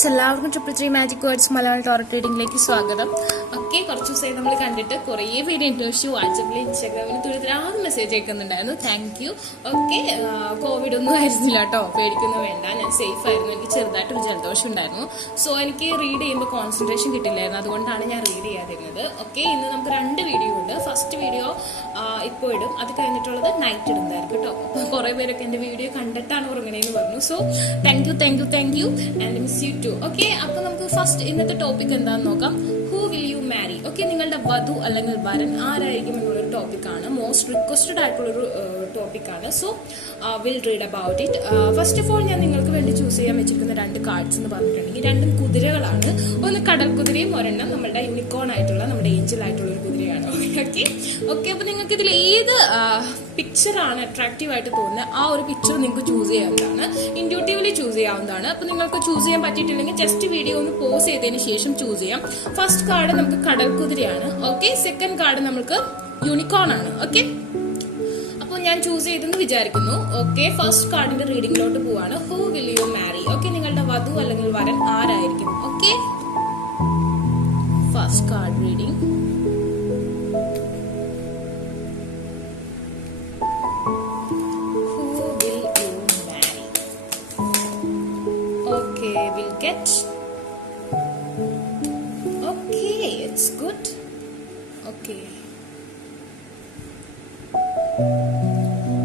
Guys, എല്ലാവർക്കും triple magic words Malayalam ടോറോ ട്രേഡിംഗിലേക്ക് സ്വാഗതം. ഓക്കെ, കുറച്ച് ദിവസമായി നമ്മൾ കണ്ടിട്ട് കുറേ പേര് ഇന്റർവ്യൂ വാട്സപ്പിൽ ഇൻസ്റ്റാഗ്രാമിൽ തുരിതരാതെ മെസ്സേജ് അയക്കുന്നുണ്ടായിരുന്നു. Thank you. ഓക്കെ, കോവിഡ് ഒന്നും ആയിരുന്നില്ല കേട്ടോ, പേടിക്കൊന്നും വേണ്ട, ഞാൻ സേഫ് ആയിരുന്നു. എനിക്ക് ചെറുതായിട്ടൊരു ജലദോഷം ഉണ്ടായിരുന്നു. സോ എനിക്ക് റീഡ് ചെയ്യുമ്പോൾ കോൺസെൻട്രേഷൻ കിട്ടില്ലായിരുന്നു, അതുകൊണ്ടാണ് ഞാൻ റീഡ് ചെയ്യാതിരുന്നത്. ഓക്കെ, ഇന്ന് നമുക്ക് 2 വീഡിയോ ഉണ്ട്. ഫസ്റ്റ് വീഡിയോ ഇപ്പോൾ ഇടും, അത് കഴിഞ്ഞിട്ടുള്ളത് നൈറ്റ് ഇടുന്നതായിരിക്കും കേട്ടോ. അപ്പോൾ കുറേ പേരൊക്കെ എൻ്റെ വീഡിയോ കണ്ടിട്ടാണ് ഉറങ്ങണേന്ന് പറഞ്ഞു. So thank you and miss you too. Okay, അപ്പൊ നമുക്ക് ഫസ്റ്റ് ഇന്നത്തെ ടോപ്പിക് എന്താണെന്ന് നോക്കാം. Who will you marry? Okay, നിങ്ങളുടെ വധു അല്ലെങ്കിൽ വരൻ ആരായിരിക്കും എന്നുള്ളൊരു ടോപ്പിക്കാണ്. മോസ്റ്റ് റിക്വസ്റ്റഡ് ആയിട്ടുള്ളൊരു ടോപ്പിക്കാണ്. So will read about it. First of all, ഞാൻ നിങ്ങൾക്ക് വേണ്ടി ചൂസ് ചെയ്യാൻ വെച്ചിരിക്കുന്ന 2 കാർഡ്സ് എന്ന് പറഞ്ഞിട്ടുണ്ടെങ്കിൽ 2 കുതിരകളാണ്. ഒന്ന് കടൽ കുതിരയും ഒരെണ്ണം നമ്മുടെ യൂണിക്കോൺ ആയിട്ടുള്ള നമ്മുടെ ഏഞ്ചൽ ആയിട്ടുള്ള ഒരു കുതിരയാണ്. ഓക്കെ, അപ്പൊ നിങ്ങൾക്ക് ഇതിൽ ഏത് പിക്ചറാണ് അട്രാക്റ്റീവ് ആയിട്ട് തോന്നുന്നത് ആ ഒരു പിക്ചർ നിങ്ങൾക്ക് ചൂസ് ചെയ്യാവുന്നതാണ്, ഇൻഡ്യൂട്ടീവ്ലി ചൂസ് ചെയ്യാവുന്നതാണ്. അപ്പൊ നിങ്ങൾക്ക് ചൂസ് ചെയ്യാൻ പറ്റിയിട്ടില്ലെങ്കിൽ ജസ്റ്റ് വീഡിയോ ഒന്ന് പോസ് ചെയ്തതിന് ശേഷം ചൂസ് ചെയ്യാം. ഫസ്റ്റ് കാർഡ് നമുക്ക് കടൽ കുതിരയാണ്. ഓക്കെ, സെക്കൻഡ് കാർഡ് നമുക്ക് യൂണിക്കോൺ ആണ്. ഓക്കെ, അപ്പോൾ ഞാൻ ചൂസ് ചെയ്തെന്ന് വിചാരിക്കുന്നു. ഓക്കെ, ഫസ്റ്റ് കാർഡിന്റെ റീഡിംഗിലോട്ട് പോവാണ്. Who will you marry? Okay, നിങ്ങളുടെ വധു അല്ലെങ്കിൽ വരൻ ആരായിരിക്കും? Okay, first card reading. Will get. Okay, it's good. Okay.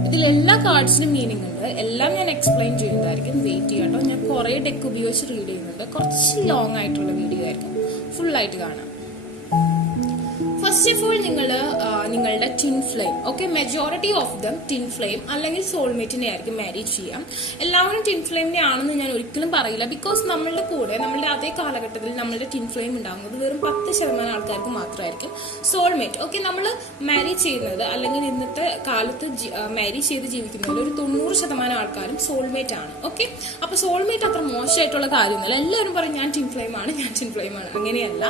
ഇതിൽ എല്ലാ കാർഡ്സിനും മീനിങ് ഉണ്ട്, എല്ലാം ഞാൻ എക്സ്പ്ലെയിൻ ചെയ്യുന്നതായിരിക്കും. വെയിറ്റ് ചെയ്യാട്ടോ, ഞാൻ കുറെ ഡെക്ക് ഉപയോഗിച്ച് റീഡ് ചെയ്യുന്നുണ്ട്. കുറച്ച് ലോങ് ആയിട്ടുള്ള വീഡിയോ ആയിരിക്കും, ഫുൾ ആയിട്ട് കാണാം. ഫസ്റ്റ് ഓഫ് ഓൾ, നിങ്ങളുടെ twin flame. Okay, majority of them twin flame അല്ലെങ്കിൽ സോൾമേറ്റിനെ ആയിരിക്കും മാരേജ് ചെയ്യാം. എല്ലാവരും ട്വിൻ ഫ്ലെയിമിനെ ആണെന്ന് ഞാൻ ഒരിക്കലും പറയില്ല. ബിക്കോസ് നമ്മളുടെ കൂടെ നമ്മളുടെ അതേ കാലഘട്ടത്തിൽ നമ്മളുടെ ട്വിൻ ഫ്ലെയിം ഉണ്ടാകുന്നത് വെറും 10% ആൾക്കാർക്ക് മാത്രമായിരിക്കും സോൾമേറ്റ്. ഓക്കെ, നമ്മൾ മാരേജ് ചെയ്യുന്നത് അല്ലെങ്കിൽ ഇന്നത്തെ കാലത്ത് മാരേജ് ചെയ്ത് ജീവിക്കുന്നതിൽ ഒരു 90% ആൾക്കാരും സോൾമേറ്റ് ആണ്. ഓക്കെ, അപ്പൊ സോൾമേറ്റ് അത്ര മോശമായിട്ടുള്ള കാര്യമൊന്നുമില്ല. എല്ലാവരും പറയും ഞാൻ ട്വിൻ ഫ്ലെയിം ആണ്, അങ്ങനെയല്ല.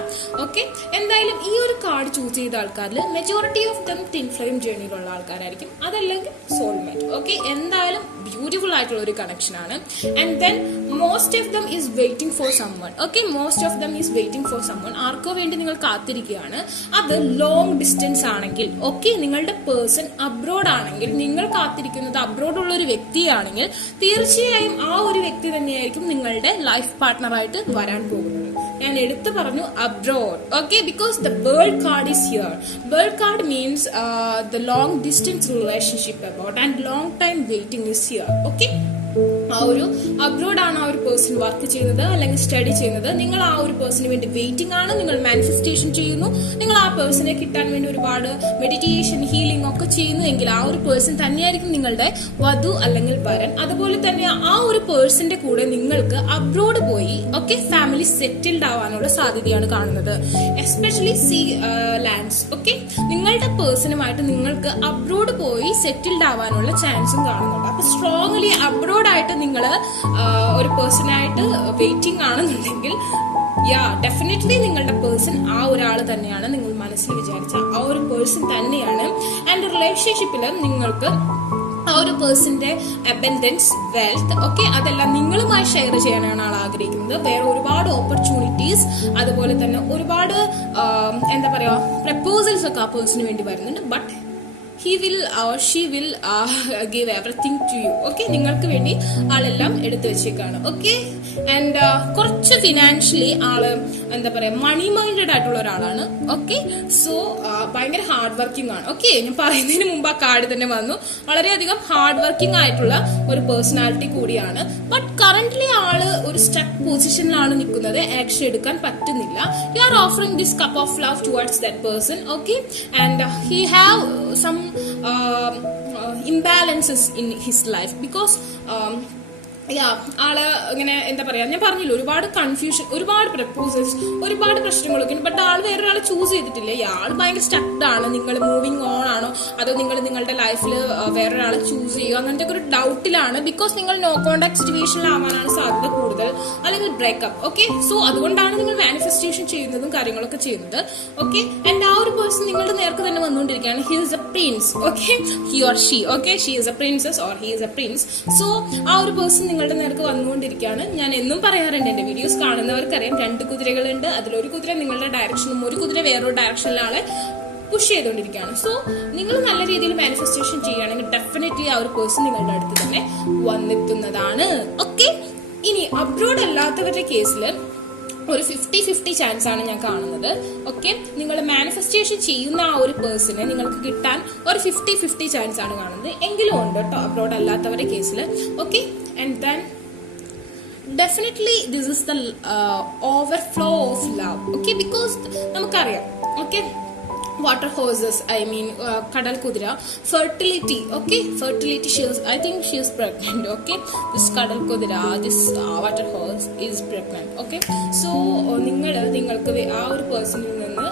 ഓക്കെ, എന്തായാലും ഈ ഒരു കാർഡ് ചൂസ് ചെയ്ത ആൾക്കാരിൽ majority of them twin flame ജേർണിയിലുള്ള ആൾക്കാരായിരിക്കും, അതല്ലെങ്കിൽ സോൾമേറ്റ്. ഓക്കെ, എന്തായാലും ബ്യൂട്ടിഫുൾ ആയിട്ടുള്ള ഒരു കണക്ഷൻ ആണ്. And then most of them is waiting for someone. Okay, most of them is waiting for someone. ആർക്കോ വേണ്ടി നിങ്ങൾ കാത്തിരിക്കുകയാണ്. അത് ലോങ് ഡിസ്റ്റൻസ് ആണെങ്കിൽ, ഓക്കെ, നിങ്ങളുടെ പേഴ്സൺ അബ്രോഡ് ആണെങ്കിൽ, നിങ്ങൾ കാത്തിരിക്കുന്നത് അബ്രോഡ് ഉള്ള ഒരു വ്യക്തിയാണെങ്കിൽ തീർച്ചയായും ആ ഒരു വ്യക്തി തന്നെയായിരിക്കും നിങ്ങളുടെ ലൈഫ് പാർട്ട്ണറായിട്ട് വരാൻ പോകുന്നത്. ഞാൻ എടുത്തു പറഞ്ഞു abroad. Okay, because the bird card is here. Bird card means the long distance relationship about and long time waiting is here. Okay, ആ ഒരു അബ്രോഡ് ആണ് ആ ഒരു പേഴ്സൺ വർക്ക് ചെയ്യുന്നത് അല്ലെങ്കിൽ സ്റ്റഡി ചെയ്യുന്നത്. നിങ്ങൾ ആ ഒരു പേഴ്സണിന് വേണ്ടി വെയിറ്റിംഗ് ആണ്, നിങ്ങൾ മാനിഫെസ്റ്റേഷൻ ചെയ്യുന്നു, നിങ്ങൾ ആ പേഴ്സണെ കിട്ടാൻ വേണ്ടി ഒരുപാട് മെഡിറ്റേഷൻ ഹീലിംഗ് ഒക്കെ ചെയ്യുന്നു എങ്കിൽ ആ ഒരു പേഴ്സൺ തന്നെയായിരിക്കും നിങ്ങളുടെ വധു അല്ലെങ്കിൽ വരൻ. അതുപോലെ തന്നെ ആ ഒരു പേഴ്സന്റെ കൂടെ നിങ്ങൾക്ക് അബ്രോഡ് പോയി ഓക്കെ ഫാമിലി സെറ്റിൽഡ് ആവാനുള്ള സാധ്യതയാണ് കാണുന്നത്, എസ്പെഷ്യലി സീ ലാൻഡ്സ്. ഓക്കെ, നിങ്ങളുടെ പേഴ്സണുമായിട്ട് നിങ്ങൾക്ക് അബ്രോഡ് പോയി സെറ്റിൽഡ് ആവാനുള്ള ചാൻസും കാണുന്നുണ്ട്. അപ്പൊ സ്ട്രോങ്ലി അബ്രോഡ് ആയിട്ട് നിങ്ങൾ ഒരു പേഴ്സണായിട്ട് വെയിറ്റിംഗ് ആണെന്നുണ്ടെങ്കിൽ ഡെഫിനറ്റ്ലി നിങ്ങളുടെ പേഴ്സൺ ആ ഒരാൾ തന്നെയാണ്, നിങ്ങൾ മനസ്സിൽ വിചാരിച്ച ആ ഒരു പേഴ്സൺ തന്നെയാണ്. ആൻഡ് റിലേഷൻഷിപ്പിൽ നിങ്ങൾക്ക് ആ ഒരു പേഴ്സന്റെ അബൻഡൻസ്, വെൽത്ത്, ഓക്കെ, അതെല്ലാം നിങ്ങളുമായി ഷെയർ ചെയ്യാനാണ് ആൾ ആഗ്രഹിക്കുന്നത്. വേറെ ഒരുപാട് ഓപ്പർച്യൂണിറ്റീസ്, അതുപോലെ തന്നെ ഒരുപാട് എന്താ പറയാ പ്രപ്പോസൽസ് ഒക്കെ ആ പേഴ്സണിന് വേണ്ടി വരുന്നുണ്ട്. But he will or she will give everything to you. Okay, നിങ്ങൾക്ക് വേണ്ടി ആളെല്ലാം എടുത്തു വെച്ചേക്കാണ്. ഓക്കെ, ആൻഡ് കുറച്ച് ഫിനാൻഷ്യലി ആള് എന്താ പറയാ മണി മൈൻഡഡ് ആയിട്ടുള്ള ഒരാളാണ്. ഓക്കെ, സോ ഭയങ്കര ഹാർഡ് വർക്കിംഗ് ആണ്. ഓക്കെ, ഞാൻ പറയുന്നതിന് മുമ്പ് ആ കാർഡ് തന്നെ വന്നു. വളരെയധികം ഹാർഡ് വർക്കിംഗ് ആയിട്ടുള്ള ഒരു പേഴ്സണാലിറ്റി കൂടിയാണ്. ബട്ട് കറന്റ്ലി ആള് ഒരു സ്റ്റക്ക് പൊസിഷനിലാണ് നിൽക്കുന്നത്, ആക്ഷൻ എടുക്കാൻ പറ്റുന്നില്ല. You are offering this cup of love towards that person. Okay, and he have some imbalances in his life because ആള് ഇങ്ങനെ എന്താ പറയാ, ഞാൻ പറഞ്ഞില്ല ഒരുപാട് കൺഫ്യൂഷൻ, ഒരുപാട് പ്രപ്പോസൽസ്, ഒരുപാട് പ്രശ്നങ്ങളൊക്കെ ഉണ്ട്. ബട്ട് ആൾ വേറൊരാളെ ചൂസ് ചെയ്തിട്ടില്ല. ആൾ ഭയങ്കര സ്റ്റക്ഡ് ആണ്. നിങ്ങൾ മൂവിങ് ഓൺ ആണോ അതോ നിങ്ങൾ നിങ്ങളുടെ ലൈഫിൽ വേറൊരാളെ ചൂസ് ചെയ്യുക അങ്ങനത്തെ ഒരു ഡൗട്ടിലാണ്. ബിക്കോസ് നിങ്ങൾ നോ കോണ്ടാക്ട് സിറ്റുവേഷനിലാവാനാണ് സാധ്യത കൂടുതൽ, അല്ലെങ്കിൽ ബ്രേക്കപ്പ്. ഓക്കെ, സോ അതുകൊണ്ടാണ് നിങ്ങൾ മാനിഫെസ്റ്റേഷൻ ചെയ്യുന്നതും കാര്യങ്ങളൊക്കെ ചെയ്യുന്നത്. ഓക്കെ, ആൻഡ് ആ ഒരു പേഴ്സൺ നിങ്ങളുടെ നേർക്ക് തന്നെ വന്നുകൊണ്ടിരിക്കുകയാണ്. He is A Prince. Okay, he or she. Okay, she is A princess or he is A Prince. So ആ ഒരു പേഴ്സൺ നിങ്ങളുടെ നേർക്ക് വന്നുകൊണ്ടിരിക്കുകയാണ്. ഞാൻ എന്നും പറയാറുണ്ട്, എന്റെ വീഡിയോസ് കാണുന്നവർക്കറിയാം, 2 കുതിരകളുണ്ട്. അതിലൊരു കുതിര നിങ്ങളുടെ ഡയറക്ഷനും ഒരു കുതിര വേറൊരു ഡയറക്ഷനിലാണ് പുഷ് ചെയ്തുകൊണ്ടിരിക്കുകയാണ്. സോ നിങ്ങൾ നല്ല രീതിയിൽ മാനിഫെസ്റ്റേഷൻ ചെയ്യുകയാണെങ്കിൽ ഡെഫിനറ്റ്ലി ആ ഒരു പേഴ്സൺ നിങ്ങളുടെ അടുത്ത് തന്നെ വന്നെത്തുന്നതാണ്. ഓക്കെ, ഇനി അബ്രോഡ് അല്ലാത്തവരുടെ കേസിൽ ഒരു 50-50 ചാൻസ് ആണ് ഞാൻ കാണുന്നത്. ഓക്കെ, നിങ്ങൾ മാനിഫെസ്റ്റേഷൻ ചെയ്യുന്ന ആ ഒരു പേഴ്സണ് നിങ്ങൾക്ക് കിട്ടാൻ ഒരു 50-50 ചാൻസ് ആണ് കാണുന്നത്. എങ്കിലും ഉണ്ട് കേട്ടോ അബ്രോഡ് അല്ലാത്തവരുടെ കേസിൽ. Okay, and then definitely this is the overflow of love. Okay, because നമുക്കറിയാം, okay, water horses, I mean kadal kudira, fertility. Okay, fertility, I think she is pregnant. Okay, this kadal kudira, this water horse is pregnant. Okay, so നിങ്ങൾക്ക് ആ ഒരു പേഴ്സണിൽ നിന്ന്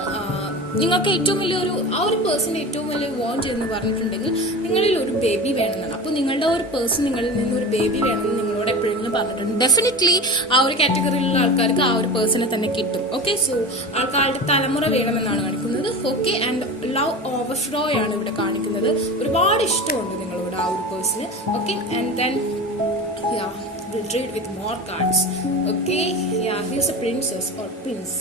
നിങ്ങൾക്ക് ഏറ്റവും വലിയൊരു ആ ഒരു പേഴ്സൺ ഏറ്റവും വലിയ വാണ്ട് എന്ന് പറഞ്ഞിട്ടുണ്ടെങ്കിൽ നിങ്ങളിൽ ഒരു ബേബി വേണമെന്നാണ്. അപ്പോൾ നിങ്ങളുടെ ഒരു പേഴ്സൺ നിങ്ങളിൽ നിന്ന് ഒരു ബേബി വേണമെന്ന് നിങ്ങളോട് എപ്പോഴെങ്കിലും പറഞ്ഞിട്ടുണ്ട്. ഡെഫിനറ്റ്ലി ആ ഒരു കാറ്റഗറിയിലുള്ള ആൾക്കാർക്ക് ആ ഒരു പേഴ്സണെ തന്നെ കിട്ടും. ഓക്കെ, സോ ആൾക്കാരുടെ തലമുറ വേണമെന്നാണ് കാണിക്കുന്നത്. ഓക്കെ, ആൻഡ് ലവ് ഓവർഫ്ലോ ആണ് ഇവിടെ കാണിക്കുന്നത്. ഒരുപാട് ഇഷ്ടമുണ്ട് നിങ്ങളോട് ആ ഒരു person. Okay, and then we'll read with more cards. Okay, yeah, here's a princess or prince.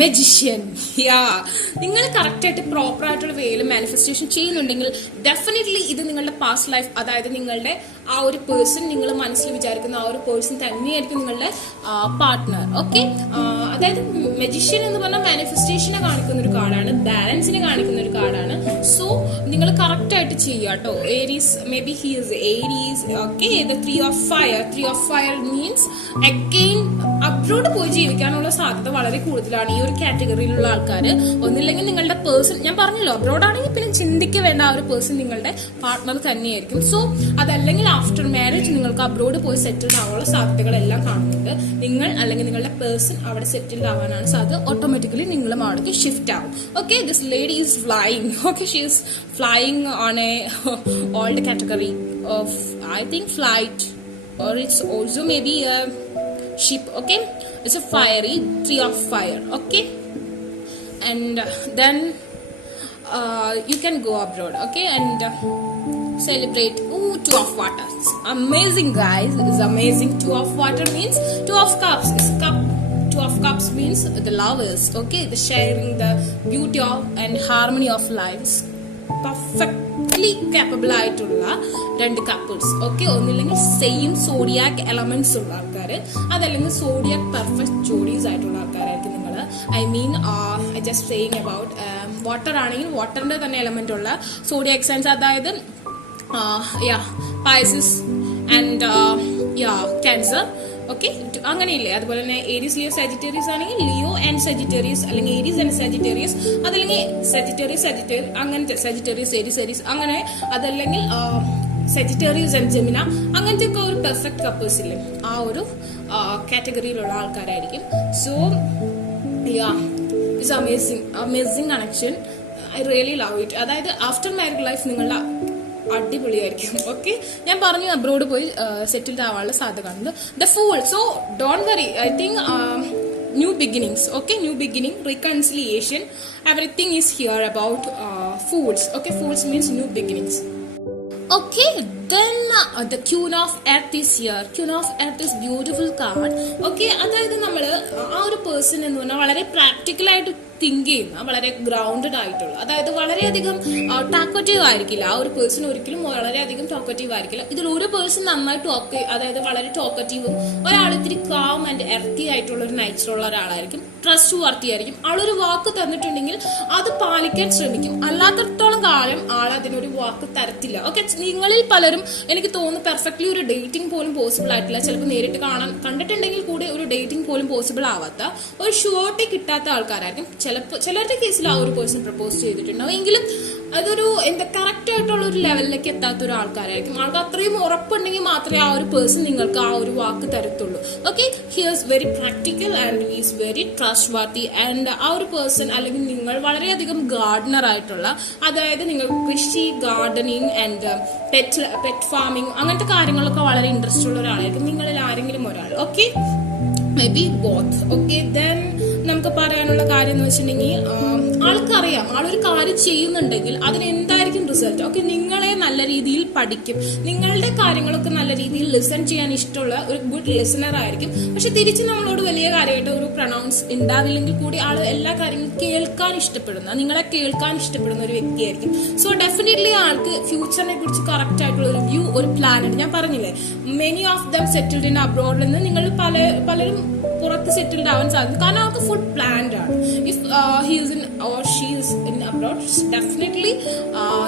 Magician. നിങ്ങൾ കറക്റ്റ് ആയിട്ട് പ്രോപ്പർ ആയിട്ടുള്ള വേയിൽ മാനിഫെസ്റ്റേഷൻ ചെയ്യുന്നുണ്ടെങ്കിൽ ഡെഫിനറ്റ്ലി ഇത് നിങ്ങളുടെ പാസ്റ്റ് ലൈഫ്, അതായത് നിങ്ങളുടെ ആ ഒരു പേഴ്സൺ, നിങ്ങൾ മനസ്സിൽ വിചാരിക്കുന്ന ആ ഒരു പേഴ്സൺ തന്നെയായിരിക്കും നിങ്ങളുടെ പാർട്ട്ണർ. ഓക്കെ, അതായത് മെജിഷ്യൻ എന്ന് പറഞ്ഞാൽ മാനിഫെസ്റ്റേഷനെ കാണിക്കുന്ന ഒരു കാർഡാണ്, ബാലൻസിനെ കാണിക്കുന്ന ഒരു കാർഡാണ്. സോ നിങ്ങൾ കറക്റ്റ് ആയിട്ട് ചെയ്യുക കേട്ടോ. Aries, may be he is Aries. Okay, the 3 of fire. 3 of fire means again abroad പോയി ജീവിക്കാനുള്ള സാധ്യത വളരെ കൂടുതലാണ് ഈ ഒരു കാറ്റഗറിയിലുള്ള ആൾക്കാർ. ഒന്നില്ലെങ്കിൽ നിങ്ങളുടെ പേഴ്സൺ, ഞാൻ പറഞ്ഞല്ലോ അബ്രോഡ് ആണെങ്കിൽ പിന്നെ ചിന്തിക്ക് വേണ്ട, ആ ഒരു പേഴ്സൺ നിങ്ങളുടെ പാർട്ട്ണർ തന്നെയായിരിക്കും. സോ അതല്ലെങ്കിൽ ആഫ്റ്റർ മാരേജ് നിങ്ങൾക്ക് അബ്രോഡ് പോയി സെറ്റിൽഡ് ആവാനുള്ള സാധ്യതകളെല്ലാം കാണുന്നുണ്ട്. നിങ്ങൾ അല്ലെങ്കിൽ നിങ്ങളുടെ പേഴ്സൺ അവിടെ സെറ്റിൽഡ് ആവാനാണ് സാധ്യത. ഓട്ടോമാറ്റിക്കലി നിങ്ങളും അവിടേക്ക് ഷിഫ്റ്റ് ആവും. Okay, this lady is flying. Okay, she is flying on A old category of, I think, flight, or it's also maybe a ship. Okay, it's a fiery 3 of fire. Okay, and then you can go abroad. Okay, and celebrate. 2 of water. It's amazing, guys. It's amazing. 2 of water means 2 of cups. It's a cup. 2 of cups means the lovers. Okay, the sharing the beauty of and harmony of lives. Perfectly capable ആയിട്ടുള്ള 2 couples. Okay, ഒന്നില്ലെങ്കിൽ same zodiac elements ഉള്ള ആൾക്കാർ, അതല്ലെങ്കിൽ zodiac perfect ജോഡീസ് ആയിട്ടുള്ള ആൾക്കാരായിരിക്കും നിങ്ങൾ. I mean just saying about water ആണെങ്കിൽ വാട്ടറിന്റെ തന്നെ എലമെന്റ് ഉള്ള സോഡിയാക് സൈൻസ്, അതായത് പൈസസ് ആൻഡ് ക്യാൻസർ. ഓക്കെ, അങ്ങനെയില്ലേ. അതുപോലെ തന്നെ ഏരീസ്, ലിയോ, സാജിറ്റേറിയസ് ആണെങ്കിൽ ലിയോ ആൻഡ് സാജിറ്റേറിയസ്, അല്ലെങ്കിൽ ഏരീസ് ആൻഡ് സാജിറ്റേറിയസ്, അതല്ലെങ്കിൽ സാജിറ്റേറിയസ് അങ്ങനത്തെ സാജിറ്റേറിയസ്, ഏരീസ് അങ്ങനെ, അതല്ലെങ്കിൽ സാജിറ്റേറിയസ് ആൻഡ് ജെമിന, അങ്ങനത്തെ ഒക്കെ ഒരു പെർഫെക്റ്റ് കപ്പിൾസ് ഇല്ലേ, ആ ഒരു കാറ്റഗറിയിലുള്ള ആൾക്കാരായിരിക്കും. So it's amazing connection. I really love it. അതായത് ആഫ്റ്റർ മാരീഡ് ലൈഫ് നിങ്ങളുടെ അടിപൊളിയായിരിക്കും. ഓക്കെ, ഞാൻ പറഞ്ഞു അബ്രോഡ് പോയി സെറ്റിൽഡ് ആവാനുള്ള സാധ്യത കാണുന്നത്. The fool. So don't worry, I think new beginnings. Okay, new beginning, reconciliation, everything is here about fools. Okay, fools means new beginnings. Okay, then the Queen of Earth is here. Queen of Earth is beautiful card. Okay, അതായത് നമ്മള് ആ ഒരു person എന്ന് പറഞ്ഞാൽ വളരെ practical ആയിട്ട് think ചെയ്യുന്ന, വളരെ ഗ്രൗണ്ടഡ് ആയിട്ടുള്ള, അതായത് വളരെയധികം ടോക്കറ്റീവ് ആയിരിക്കില്ല. ആ ഒരു പേഴ്സൺ ഒരിക്കലും വളരെയധികം ടോക്കറ്റീവ് ആയിരിക്കില്ല. ഇതിൽ ഒരു പേഴ്സൺ നന്നായിട്ട് അതായത് വളരെ ടോക്കറ്റീവും, ഒരാൾ ഇത്തിരി കാം ആൻഡ് എർത്തി ആയിട്ടുള്ള ഒരു നേച്ചറുള്ള ഒരാളായിരിക്കും. ട്രസ്റ്റ് വർത്തി ആയിരിക്കും. ആളൊരു വാക്ക് തന്നിട്ടുണ്ടെങ്കിൽ അത് പാലിക്കാൻ ശ്രമിക്കും. അല്ലാത്തടത്തോളം കാലം ആൾ അതിനൊരു വാക്ക് തരത്തില്ല. ഓക്കെ, നിങ്ങളിൽ പലരും എനിക്ക് തോന്നുന്നു പെർഫെക്റ്റ്ലി ഒരു ഡേറ്റിംഗ് പോലും പോസിബിൾ ആയിട്ടില്ല. ചിലപ്പോൾ നേരിട്ട് കണ്ടിട്ടുണ്ടെങ്കിൽ കൂടി ഒരു ഡേറ്റിംഗ് പോലും പോസിബിൾ ആവാത്ത, ഒരു ഷുവർട്ടി കിട്ടാത്ത ആൾക്കാരായിരിക്കും. ചിലരുടെ കേസിൽ ആ ഒരു പേഴ്സൺ പ്രപ്പോസ് ചെയ്തിട്ടുണ്ടാവും, എങ്കിലും അതൊരു കറക്റ്റ് ആയിട്ടുള്ള ഒരു ലെവലിലേക്ക് എത്താത്ത ഒരു ആൾക്കാരായിരിക്കും. ആൾക്ക് അത്രയും ഉറപ്പുണ്ടെങ്കിൽ മാത്രമേ ആ ഒരു പേഴ്സൺ നിങ്ങൾക്ക് ആ ഒരു വാക്ക് തരത്തുള്ളൂ. Okay, he is very practical and he is very trustworthy. And ആ ഒരു പേഴ്സൺ അല്ലെങ്കിൽ നിങ്ങൾ വളരെയധികം ഗാർഡനർ ആയിട്ടുള്ള, അതായത് നിങ്ങൾ കൃഷി, ഗാർഡനിങ് ആൻഡ് പെറ്റ് ഫാമിങ് അങ്ങനത്തെ കാര്യങ്ങളൊക്കെ വളരെ ഇൻട്രസ്റ്റ് ഉള്ള ഒരാളായിരിക്കും നിങ്ങളിൽ ആരെങ്കിലും ഒരാൾ. Okay, may be both. Okay, then നമുക്ക് പറയാനുള്ള കാര്യം എന്ന് വെച്ചിട്ടുണ്ടെങ്കിൽ ആൾക്കറിയാം ആളൊരു കാര്യം ചെയ്യുന്നുണ്ടെങ്കിൽ അതിന് എന്തായിരിക്കും റിസൾട്ട്. ഓക്കെ, നിങ്ങളെ നല്ല രീതിയിൽ പഠിക്കും, നിങ്ങളുടെ കാര്യങ്ങളൊക്കെ നല്ല രീതിയിൽ ലിസൺ ചെയ്യാൻ ഇഷ്ടമുള്ള ഒരു ഗുഡ് ലിസണർ ആയിരിക്കും. പക്ഷെ തിരിച്ച് നമ്മളോട് വലിയ കാര്യമായിട്ട് ഒരു പ്രൊണൗൺസ് ഉണ്ടാവില്ലെങ്കിൽ കൂടി ആൾ എല്ലാ കാര്യങ്ങളും കേൾക്കാൻ ഇഷ്ടപ്പെടുന്ന, നിങ്ങളെ കേൾക്കാൻ ഇഷ്ടപ്പെടുന്ന ഒരു വ്യക്തിയായിരിക്കും. സോ ഡെഫിനറ്റ്ലി ആൾക്ക് ഫ്യൂച്ചറിനെ കുറിച്ച് കറക്റ്റ് ആയിട്ടുള്ള ഒരു വ്യൂ, ഒരു പ്ലാൻ ഉണ്ട്. ഞാൻ പറഞ്ഞില്ലേ, many of them settled in abroad എന്ന്. നിങ്ങൾ പലരും പുറത്ത് സെറ്റിൽഡ് ആവാൻ സാധിക്കും കാരണം അവർക്ക് ഫുൾ പ്ലാൻഡ് ആണ്. If he's in or she's in abroad, definitely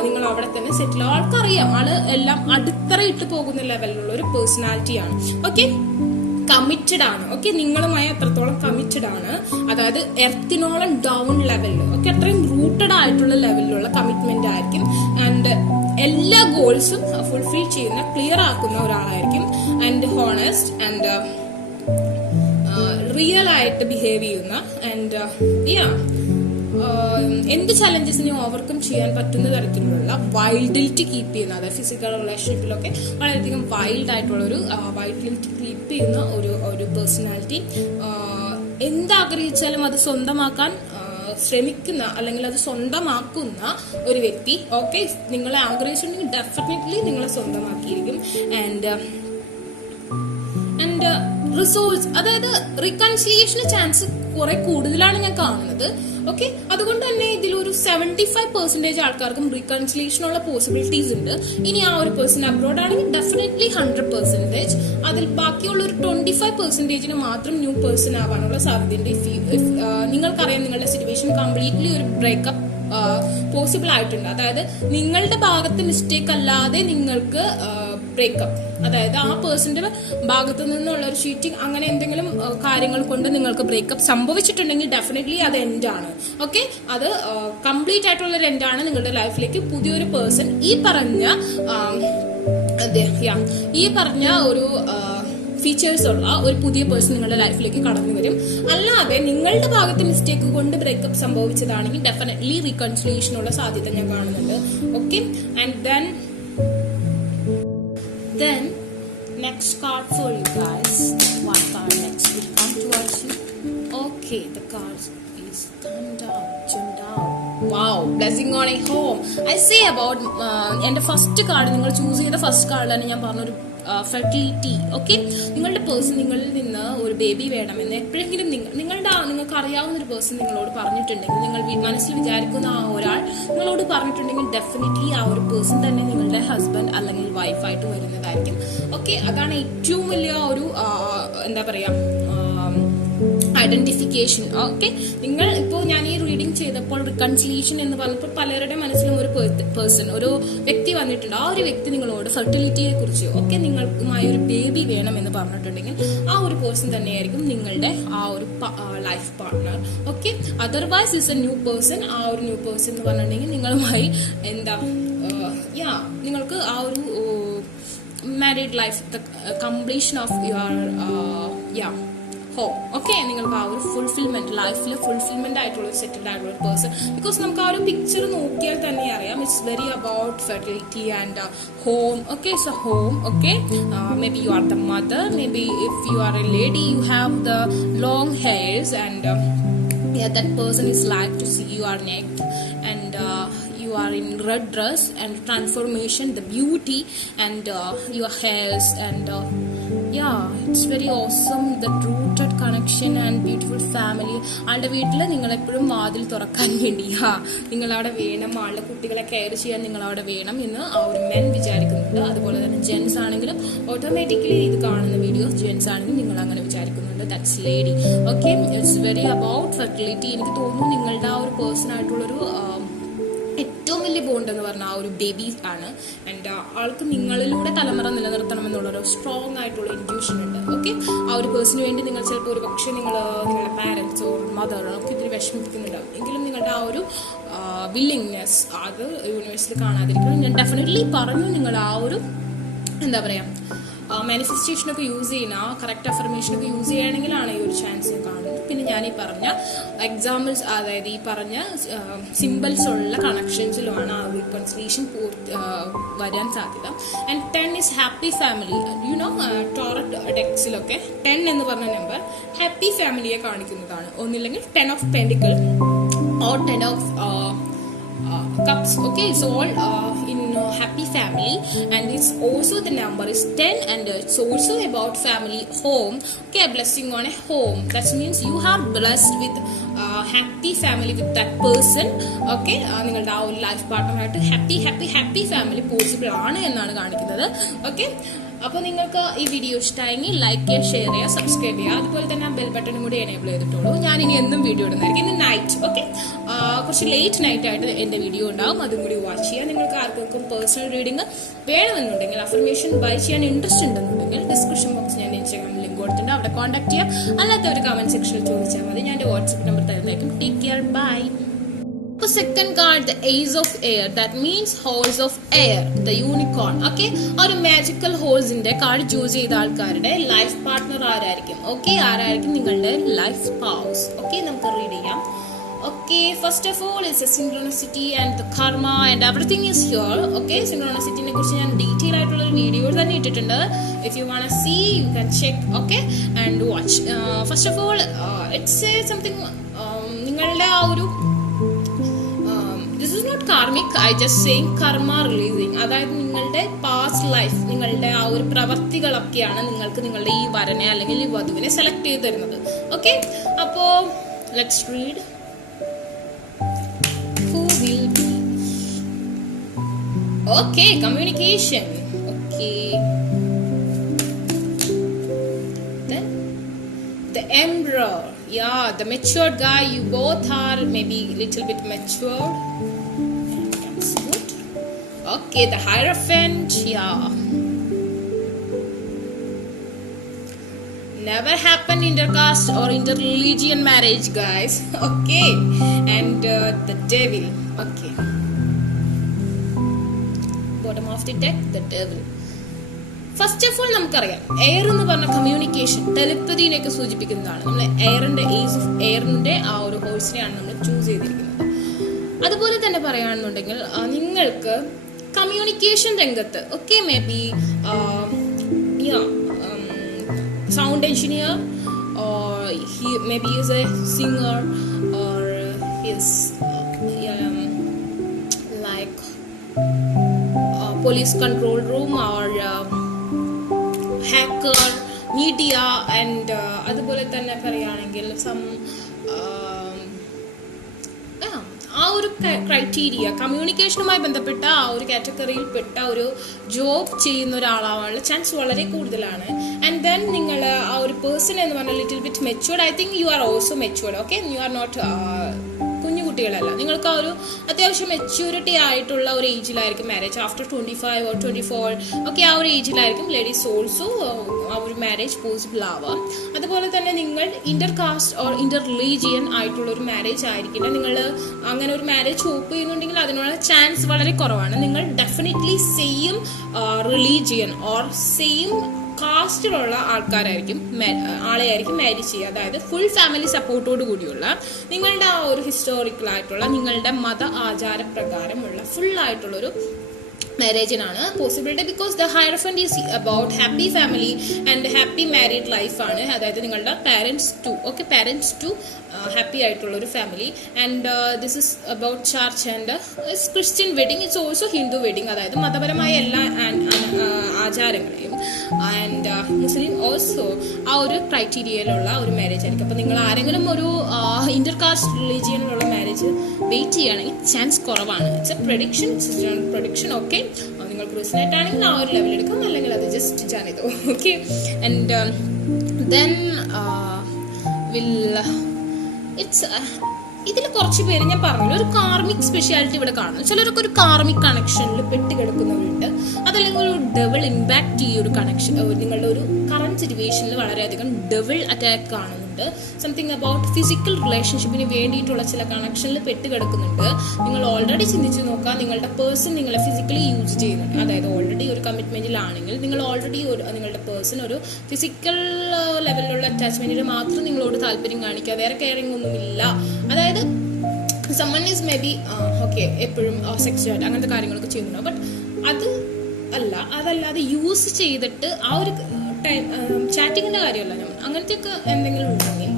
നിങ്ങൾ അവിടെ തന്നെ സെറ്റിൽ ആവും. ആൾക്കറിയാം ആള് എല്ലാം അടിത്തറയിട്ട് പോകുന്ന ലെവലിലുള്ള ഒരു പേഴ്സണാലിറ്റിയാണ്. ഓക്കെ, കമ്മിറ്റഡ് ആണ്. ഓക്കെ, നിങ്ങളുമായി അത്രത്തോളം കമ്മിറ്റഡ് ആണ്. അതായത് എർത്തിനോളം ഡൗൺ ലെവലിൽ, ഓക്കെ, അത്രയും റൂട്ടഡ് ആയിട്ടുള്ള ലെവലിലുള്ള കമ്മിറ്റ്മെന്റ് ആയിരിക്കും. ആൻഡ് എല്ലാ ഗോൾസും ഫുൾഫിൽ ചെയ്യുന്ന, ക്ലിയർ ആക്കുന്ന ഒരാളായിരിക്കും. ആൻഡ് ഹോണസ്റ്റ് ആൻഡ് റിയൽ ആയിട്ട് ബിഹേവ് ചെയ്യുന്ന ആൻഡ് എന്ത് ചലഞ്ചസിനെയും ഓവർകം ചെയ്യാൻ പറ്റുന്ന തരത്തിലുള്ള വൈൽഡിലിറ്റി കീപ്പ് ചെയ്യുന്ന, അതായത് ഫിസിക്കൽ റിലേഷൻഷിപ്പിലൊക്കെ വളരെയധികം വൈൽഡ് ആയിട്ടുള്ള ഒരു വൈൽഡിലിറ്റി കീപ്പ് ചെയ്യുന്ന ഒരു പേഴ്സണാലിറ്റി. എന്താഗ്രഹിച്ചാലും അത് സ്വന്തമാക്കാൻ ശ്രമിക്കുന്ന അല്ലെങ്കിൽ അത് സ്വന്തമാക്കുന്ന ഒരു വ്യക്തി. ഓക്കെ, നിങ്ങളെ ആഗ്രഹിച്ചിട്ടുണ്ടെങ്കിൽ ഡെഫിനറ്റ്ലി നിങ്ങളെ സ്വന്തമാക്കിയിരിക്കും. ആൻഡ് റിസോൾട്ട്സ്, അതായത് റീകൺസിലിയേഷന് ചാൻസ് കുറെ കൂടുതലാണ് ഞാൻ കാണുന്നത്. ഓക്കെ, അതുകൊണ്ട് തന്നെ ഇതിലൊരു 75% ആൾക്കാർക്കും റീകൺസിലിയേഷനുള്ള പോസിബിലിറ്റീസ് ഉണ്ട്. ഇനി ആ ഒരു പേഴ്സൺ അബ്രോഡ് ആണെങ്കിൽ ഡെഫിനറ്റ്ലി 100%. അതിൽ ബാക്കിയുള്ള ഒരു 25% മാത്രം ന്യൂ പേഴ്സൺ ആവാനുള്ള സാധ്യതയുണ്ട്. നിങ്ങൾക്കറിയാം നിങ്ങളുടെ സിറ്റുവേഷൻ കംപ്ലീറ്റ്ലി ഒരു ബ്രേക്കപ്പ് പോസിബിൾ ആയിട്ടുണ്ട്. അതായത് നിങ്ങളുടെ ഭാഗത്ത് മിസ്റ്റേക്ക് അല്ലാതെ നിങ്ങൾക്ക് ബ്രേക്കപ്പ്, അതായത് ആ പേഴ്സന്റെ ഭാഗത്തു നിന്നുള്ള ഒരു ചീറ്റിംഗ് അങ്ങനെ എന്തെങ്കിലും കാര്യങ്ങൾ കൊണ്ട് നിങ്ങൾക്ക് ബ്രേക്കപ്പ് സംഭവിച്ചിട്ടുണ്ടെങ്കിൽ ഡെഫിനറ്റ്ലി അത് എൻഡാണ്. ഓക്കെ, അത് കംപ്ലീറ്റ് ആയിട്ടുള്ള ഒരു എൻഡാണ്. നിങ്ങളുടെ ലൈഫിലേക്ക് പുതിയൊരു പേഴ്സൺ ഈ പറഞ്ഞ ഒരു ഫീച്ചേഴ്സ് ഉള്ള ഒരു പുതിയ പേഴ്സൺ നിങ്ങളുടെ ലൈഫിലേക്ക് കടന്നു വരും. അല്ലാതെ നിങ്ങളുടെ ഭാഗത്ത് മിസ്റ്റേക്ക് കൊണ്ട് ബ്രേക്കപ്പ് സംഭവിച്ചതാണെങ്കിൽ ഡെഫിനറ്റ്ലി റീകൺസിലിയേഷനുള്ള സാധ്യത ഞാൻ കാണുന്നുണ്ട്. Okay, and then next card for you guys. What card next will come towards you? Okay, the card is come down. Wow, blessing on a home. I say about എന്റെ first card, നിങ്ങൾ choose ചെയ്ത first കാർഡിലാണ് ഞാൻ പറഞ്ഞൊരു fertility. Okay, നിങ്ങളുടെ person നിങ്ങളിൽ നിന്ന് ഒരു baby വേണമെന്ന് എപ്പോഴെങ്കിലും നിങ്ങൾക്ക് അറിയാവുന്ന ഒരു പേഴ്സൺ നിങ്ങളോട് പറഞ്ഞിട്ടുണ്ടെങ്കിൽ, നിങ്ങൾ മനസ്സിൽ വിചാരിക്കുന്ന ആ ഒരാൾ നിങ്ങളോട് പറഞ്ഞിട്ടുണ്ടെങ്കിൽ ഡെഫിനറ്റ്ലി ആ ഒരു പേഴ്സൺ തന്നെ നിങ്ങളുടെ ഹസ്ബൻഡ് അല്ലെങ്കിൽ വൈഫായിട്ട് വരുന്നതായിരിക്കും. ഓക്കെ, അതാണ് ഏറ്റവും വലിയ ഒരു എന്താ പറയാ ഐഡന്റിഫിക്കേഷൻ. ഓക്കെ, നിങ്ങൾ ഇപ്പോൾ ഞാൻ ഈ റീഡിംഗ് ചെയ്തപ്പോൾ റിക്കൺസിലിയേഷൻ എന്ന് പറഞ്ഞപ്പോൾ പലരുടെ മനസ്സിലും ഒരു പേഴ്സൺ, ഒരു വ്യക്തി വന്നിട്ടുണ്ട്. ആ ഒരു വ്യക്തി നിങ്ങളോട് ഫെർട്ടിലിറ്റിയെ കുറിച്ച്, ഓക്കെ, നിങ്ങൾക്കുമായി ഒരു ബേബി വേണം എന്ന് പറഞ്ഞിട്ടുണ്ടെങ്കിൽ ആ ഒരു പേഴ്സൺ തന്നെയായിരിക്കും നിങ്ങളുടെ ആ ഒരു life partner. Okay, otherwise is A new person. ആ ഒരു ന്യൂ പേഴ്സൺ എന്ന് പറഞ്ഞിട്ടുണ്ടെങ്കിൽ നിങ്ങളുമായി നിങ്ങൾക്ക് ആ ഒരു married life, completion of your home. Okay, നിങ്ങൾക്ക് ആ ഒരു ഫുൾഫിൽമെന്റ്, ലൈഫിൽ ഫുൾഫിൽമെന്റ് ആയിട്ടുള്ള സെറ്റിൽഡ് ആയിട്ടുള്ള ഒരു പേഴ്സൺ. ബിക്കോസ് നമുക്ക് ആ ഒരു പിക്ചർ നോക്കിയാൽ തന്നെ അറിയാം, it's very about fertility and home. Okay, so home. Okay, maybe you are the mother, maybe if you are a lady you have the long hairs and that person is like to see your neck and you are in red dress and transformation, the beauty and your hairs and it's very awesome, the rooted connection and beautiful family. ആളുടെ വീട്ടിൽ നിങ്ങൾ എപ്പോഴും വാതിൽ തുറക്കാൻ വേണ്ടി നിങ്ങളവിടെ വേണം, ആളുടെ കുട്ടികളെ കെയർ ചെയ്യാൻ നിങ്ങളവിടെ വേണം എന്ന് ആ ഒരു മെൻ വിചാരിക്കുന്നുണ്ട്. അതുപോലെ തന്നെ ജെൻസ് ആണെങ്കിലും ഓട്ടോമാറ്റിക്കലി ഇത് കാണുന്ന വീഡിയോസ് ജെൻസ് ആണെങ്കിലും നിങ്ങൾ അങ്ങനെ വിചാരിക്കുന്നുണ്ട്. That's lady. Okay, it's very about fertility. എനിക്ക് തോന്നുന്നു നിങ്ങളുടെ ആ ഒരു പേഴ്സൺ ആയിട്ടുള്ളൊരു ഏറ്റവും വലിയ ബോണ്ട് എന്ന് പറഞ്ഞാൽ ആ ഒരു ബേബി ആണ്. ആൻഡ് ആൾക്ക് നിങ്ങളിലൂടെ തലമുറ നിലനിർത്തണമെന്നുള്ളൊരു സ്ട്രോങ് ആയിട്ടുള്ള ഇൻറ്റ്യൂഷൻ ഉണ്ട്. ഓക്കെ, ആ ഒരു പേഴ്സണിന് വേണ്ടി നിങ്ങൾ ചിലപ്പോൾ ഒരു പക്ഷേ നിങ്ങളുടെ പാരൻസോ മദറോ ഒക്കെ ഇതിൽ വിഷമിപ്പിക്കുന്നുണ്ടാവും. എങ്കിലും നിങ്ങളുടെ ആ ഒരു വില്ലിങ്നെസ് അത് യൂണിവേഴ്സിൽ കാണാതിരിക്കണം. ഞാൻ ഡെഫിനറ്റ്ലി പറഞ്ഞു, നിങ്ങൾ ആ ഒരു എന്താ പറയുക മാനിഫെസ്റ്റേഷനൊക്കെ യൂസ് ചെയ്യുന്ന, കറക്റ്റ് അഫർമേഷനൊക്കെ യൂസ് ചെയ്യുകയാണെങ്കിലാണ് ഈ ഒരു ചാൻസ് കാണുന്നത്. പിന്നെ ഞാൻ ഈ പറഞ്ഞ എക്സാമ്പിൾസ്, അതായത് ഈ പറഞ്ഞ സിമ്പിൾസ് ഉള്ള കണക്ഷൻസിലുമാണ് ആ റീകൺസിലിയേഷൻ വരാൻ സാധ്യത. And 10 is happy family. ടോററ്റ് ഡെക്സിലൊക്കെ 10 എന്ന് പറഞ്ഞ നമ്പർ ഹാപ്പി ഫാമിലിയെ കാണിക്കുന്നതാണ്. ഒന്നില്ലെങ്കിൽ 10 of Pentacles or 10 of cups. Okay, it's all in happy family, and it's also the number is 10, and it's also about family, home. Okay, a blessing on a home. That means you are blessed with happy family with that person. Okay, നിങ്ങളുടെ ആ ഒരു life പാർട്ട്ണറായിട്ട് happy family possible ആണ് എന്നാണ് കാണിക്കുന്നത്. Okay, അപ്പോൾ നിങ്ങൾക്ക് ഈ video ഇഷ്ടമായെങ്കിൽ ലൈക്ക് ചെയ്യുക, ഷെയർ ചെയ്യുക, സബ്സ്ക്രൈബ് ചെയ്യുക. അതുപോലെ തന്നെ ആ ബെൽ ബട്ടണും കൂടി എനേബിൾ ചെയ്തിട്ടുള്ളൂ. ഞാനിനി എന്നും വീഡിയോ ഇടുന്നതായിരിക്കും. ഇന്ന് നൈറ്റ്, ഓക്കെ, കുറച്ച് ലേറ്റ് നൈറ്റ് ആയിട്ട് എൻ്റെ വീഡിയോ ഉണ്ടാവും, അതും കൂടി വാച്ച് ചെയ്യുക. നിങ്ങൾക്ക് ആർക്കും പേഴ്സണൽ റീഡിംഗ് വേണമെന്നുണ്ടെങ്കിൽ, അഫർമേഷൻ ബൈ ചെയ്യാൻ ഇൻട്രസ്റ്റ് ഉണ്ടെന്നുണ്ടെങ്കിൽ ഡിസ്ക്രിപ്ഷൻ ബോക്സ് ഞാൻ ഇൻസ്റ്റാഗ്രാമിൽ ലിങ്ക് കൊടുത്തിട്ടുണ്ട്, അവിടെ കോൺടാക്ട് ചെയ്യാം. അല്ലാത്തവർ കമന്റ് സെക്ഷനിൽ ചോദിച്ചാൽ മതി, ഞാൻ എൻ്റെ വാട്സ്ആപ്പ് നമ്പർ തരുന്നതായിരിക്കും. Take care, bye. Second card, the Ace of Air. That means horse of air, the unicorn. Okay, ഒരു മാജിക്കൽ ഹോഴ്സിന്റെ കാർഡ് ചൂസ് ചെയ്ത ആൾക്കാരുടെ ലൈഫ് പാർട്ട്ണർ ആരായിരിക്കും? ഓക്കെ, ആരായിരിക്കും നിങ്ങളുടെ ലൈഫ് സ്പൗസ്? ഓക്കെ, നമുക്ക് റീഡ് ചെയ്യാം. Okay, first of all is a synchronicity and the karma and everything is here. Okay, synchronicity ne kurichu njan detail aayittulla oru video thanne ittittundu. If you want to see, you can check, okay, and watch. First of all, it says something ningalde aa oru this is not karmic, I just saying karma releasing. അതായത് നിങ്ങളുടെ past life, നിങ്ങളുടെ ആ ഒരു പ്രവർത്തികളൊക്കെയാണ് നിങ്ങൾക്ക് നിങ്ങളുടെ ഈ വരനെ അല്ലെങ്കിൽ ഈ വധുവിനെ സെലക്ട് ചെയ്ത് തരുന്നത്. ഓക്കെ, അപ്പോ let's read. Who will be? Okay, communication. Okay. Then the Emperor. Yeah, the matured guy. You both are maybe little bit matured. That's good. Okay, the Hierophant. Yeah. Never happened intercaste or interreligion marriage, guys. Okay, and the Devil. Okay. Bottom of the deck, the Devil. First of all നമുക്കറിയാം, air എന്ന് പറഞ്ഞ communication, ടെലിപ്പതിനെയൊക്കെ സൂചിപ്പിക്കുന്നതാണ്. നമ്മൾ എയറിന്റെ ace of എയറിന്റെ ആ ഒരു ഹോഴ്സിനെയാണ് നമ്മൾ choose ചെയ്തിരിക്കുന്നത്. അതുപോലെ തന്നെ പറയുകയാണെന്നുണ്ടെങ്കിൽ നിങ്ങൾക്ക് കമ്മ്യൂണിക്കേഷൻ രംഗത്ത്, okay, may be sound engineer, or he maybe is a singer, or he's like police control room, or hacker, media, and അതുപോലെ തന്നെ പറയുകയാണെങ്കിൽ സം ആ ഒരു ക്രൈറ്റീരിയ, കമ്മ്യൂണിക്കേഷനുമായി ബന്ധപ്പെട്ട ആ ഒരു കാറ്റഗറിയിൽ പെട്ട ഒരു ജോബ് ചെയ്യുന്ന ഒരാളാവാനുള്ള ചാൻസ് വളരെ കൂടുതലാണ്. ആൻഡ് ദെൻ നിങ്ങൾ ആ ഒരു പേഴ്സൺ എന്ന് പറഞ്ഞാൽ little bit matured. I think you are also matured. Okay, you are not കുഞ്ഞുകുട്ടികളല്ല, നിങ്ങൾക്ക് ആ ഒരു അത്യാവശ്യം മെച്യൂരിറ്റി ആയിട്ടുള്ള ഒരു ഏജിലായിരിക്കും മാരേജ്. ആഫ്റ്റർ 25 or 24, ഓക്കെ, ആ ഒരു ഏജിലായിരിക്കും ലേഡീസ് ഓൾസോ ആ ഒരു മാരേജ് പോസിബിൾ ആവാം. അതുപോലെ തന്നെ നിങ്ങൾ inter caste or Inter religion ആയിട്ടുള്ള ഒരു മാരേജ് ആയിരിക്കില്ല. നിങ്ങൾ അങ്ങനെ ഒരു മാരേജ് ഹോപ്പ് ചെയ്യുന്നുണ്ടെങ്കിൽ അതിനുള്ള ചാൻസ് വളരെ കുറവാണ്. നിങ്ങൾ definitely same religion or same കാസ്റ്റിലുള്ള ആൾക്കാരായിരിക്കും ആളെയായിരിക്കും മാരേജ് ചെയ്യുക. അതായത് ഫുൾ ഫാമിലി സപ്പോർട്ടോട് കൂടിയുള്ള നിങ്ങളുടെ ആ ഒരു ഹിസ്റ്റോറിക്കൽ ആയിട്ടുള്ള നിങ്ങളുടെ മത ആചാരപ്രകാരമുള്ള ഫുൾ ആയിട്ടുള്ളൊരു മാരേജിനാണ് possibility. Because the hierophant is about happy family and happy married life ആണ്. അതായത് നിങ്ങളുടെ പാരൻസ് ടു ഹാപ്പി ആയിട്ടുള്ള ഒരു family. And this is about church and it's Christian wedding, it's also Hindu wedding. അതായത് മതപരമായ എല്ലാ ആചാരങ്ങളെയും. ആൻഡ് മുസ്ലിം ഓൾസോ ആ ഒരു ക്രൈറ്റീരിയയിലുള്ള ഒരു മാരേജ് ആയിരിക്കും. അപ്പോൾ നിങ്ങൾ ആരെങ്കിലും ഒരു ഇന്റർ കാസ്റ്റ് റിലീജിയനിലുള്ള മാരേജ് വെയിറ്റ് ചെയ്യുകയാണെങ്കിൽ ചാൻസ് കുറവാണ്. It's A prediction. ഓക്കെ, നിങ്ങൾക്ക് റീസണായിട്ട് ആണെങ്കിൽ ആ ഒരു ലെവൽ എടുക്കാം, അല്ലെങ്കിൽ അത് ജസ്റ്റ് ജാനിതോ. ഓക്കെ, ആൻഡ് ദെൻ ഇതിൽ കുറച്ച് പേര് ഞാൻ പറഞ്ഞു ഒരു കാർമിക് സ്പെഷ്യാലിറ്റി ഇവിടെ കാണുന്നു. ചിലരൊക്കെ ഒരു കാർമിക് കണക്ഷനിൽ പെട്ട് കിടക്കുന്നവരുണ്ട്. അതല്ലെങ്കിൽ ഒരു ഡെവിൾ ഇമ്പാക്ട് ഈ ഒരു കണക്ഷൻ, നിങ്ങളുടെ ഒരു കറന്റ് സിറ്റുവേഷനിൽ വളരെയധികം ഡെവിൾ അറ്റാക്ക് കാണുന്നുണ്ട്. സംതിങ് അബൌട്ട് ഫിസിക്കൽ റിലേഷൻഷിപ്പിന് വേണ്ടിയിട്ടുള്ള ചില കണക്ഷനിൽ പെട്ടുകിടക്കുന്നുണ്ട്. നിങ്ങൾ ഓൾറെഡി ചിന്തിച്ച് നോക്കുക, നിങ്ങളുടെ പേഴ്സൺ നിങ്ങളെ ഫിസിക്കലി യൂസ് ചെയ്യുന്നുണ്ട്. അതായത് ഓൾറെഡി ഒരു കമ്മിറ്റ്മെന്റിലാണെങ്കിൽ നിങ്ങൾ ഓൾറെഡി നിങ്ങളുടെ പേഴ്സൺ ഒരു ഫിസിക്കൽ ലെവലിലുള്ള അറ്റാച്ച്മെന്റിന് മാത്രം നിങ്ങളോട് താല്പര്യം കാണിക്കുക, വേറെ കെയറിംഗ് ഒന്നുമില്ല. അതായത് someone is maybe okay എപ്പോഴും സെക്സ്വായിട്ട് അങ്ങനത്തെ കാര്യങ്ങളൊക്കെ ചെയ്യുന്നുണ്ടോ, ബട്ട് അതല്ലാതെ യൂസ് ചെയ്തിട്ട് ആ ഒരു ചാറ്റിങ്ങിന്റെ കാര്യമല്ല, ഞാൻ അങ്ങനത്തെയൊക്കെ എന്തെങ്കിലും ഉണ്ടെങ്കിൽ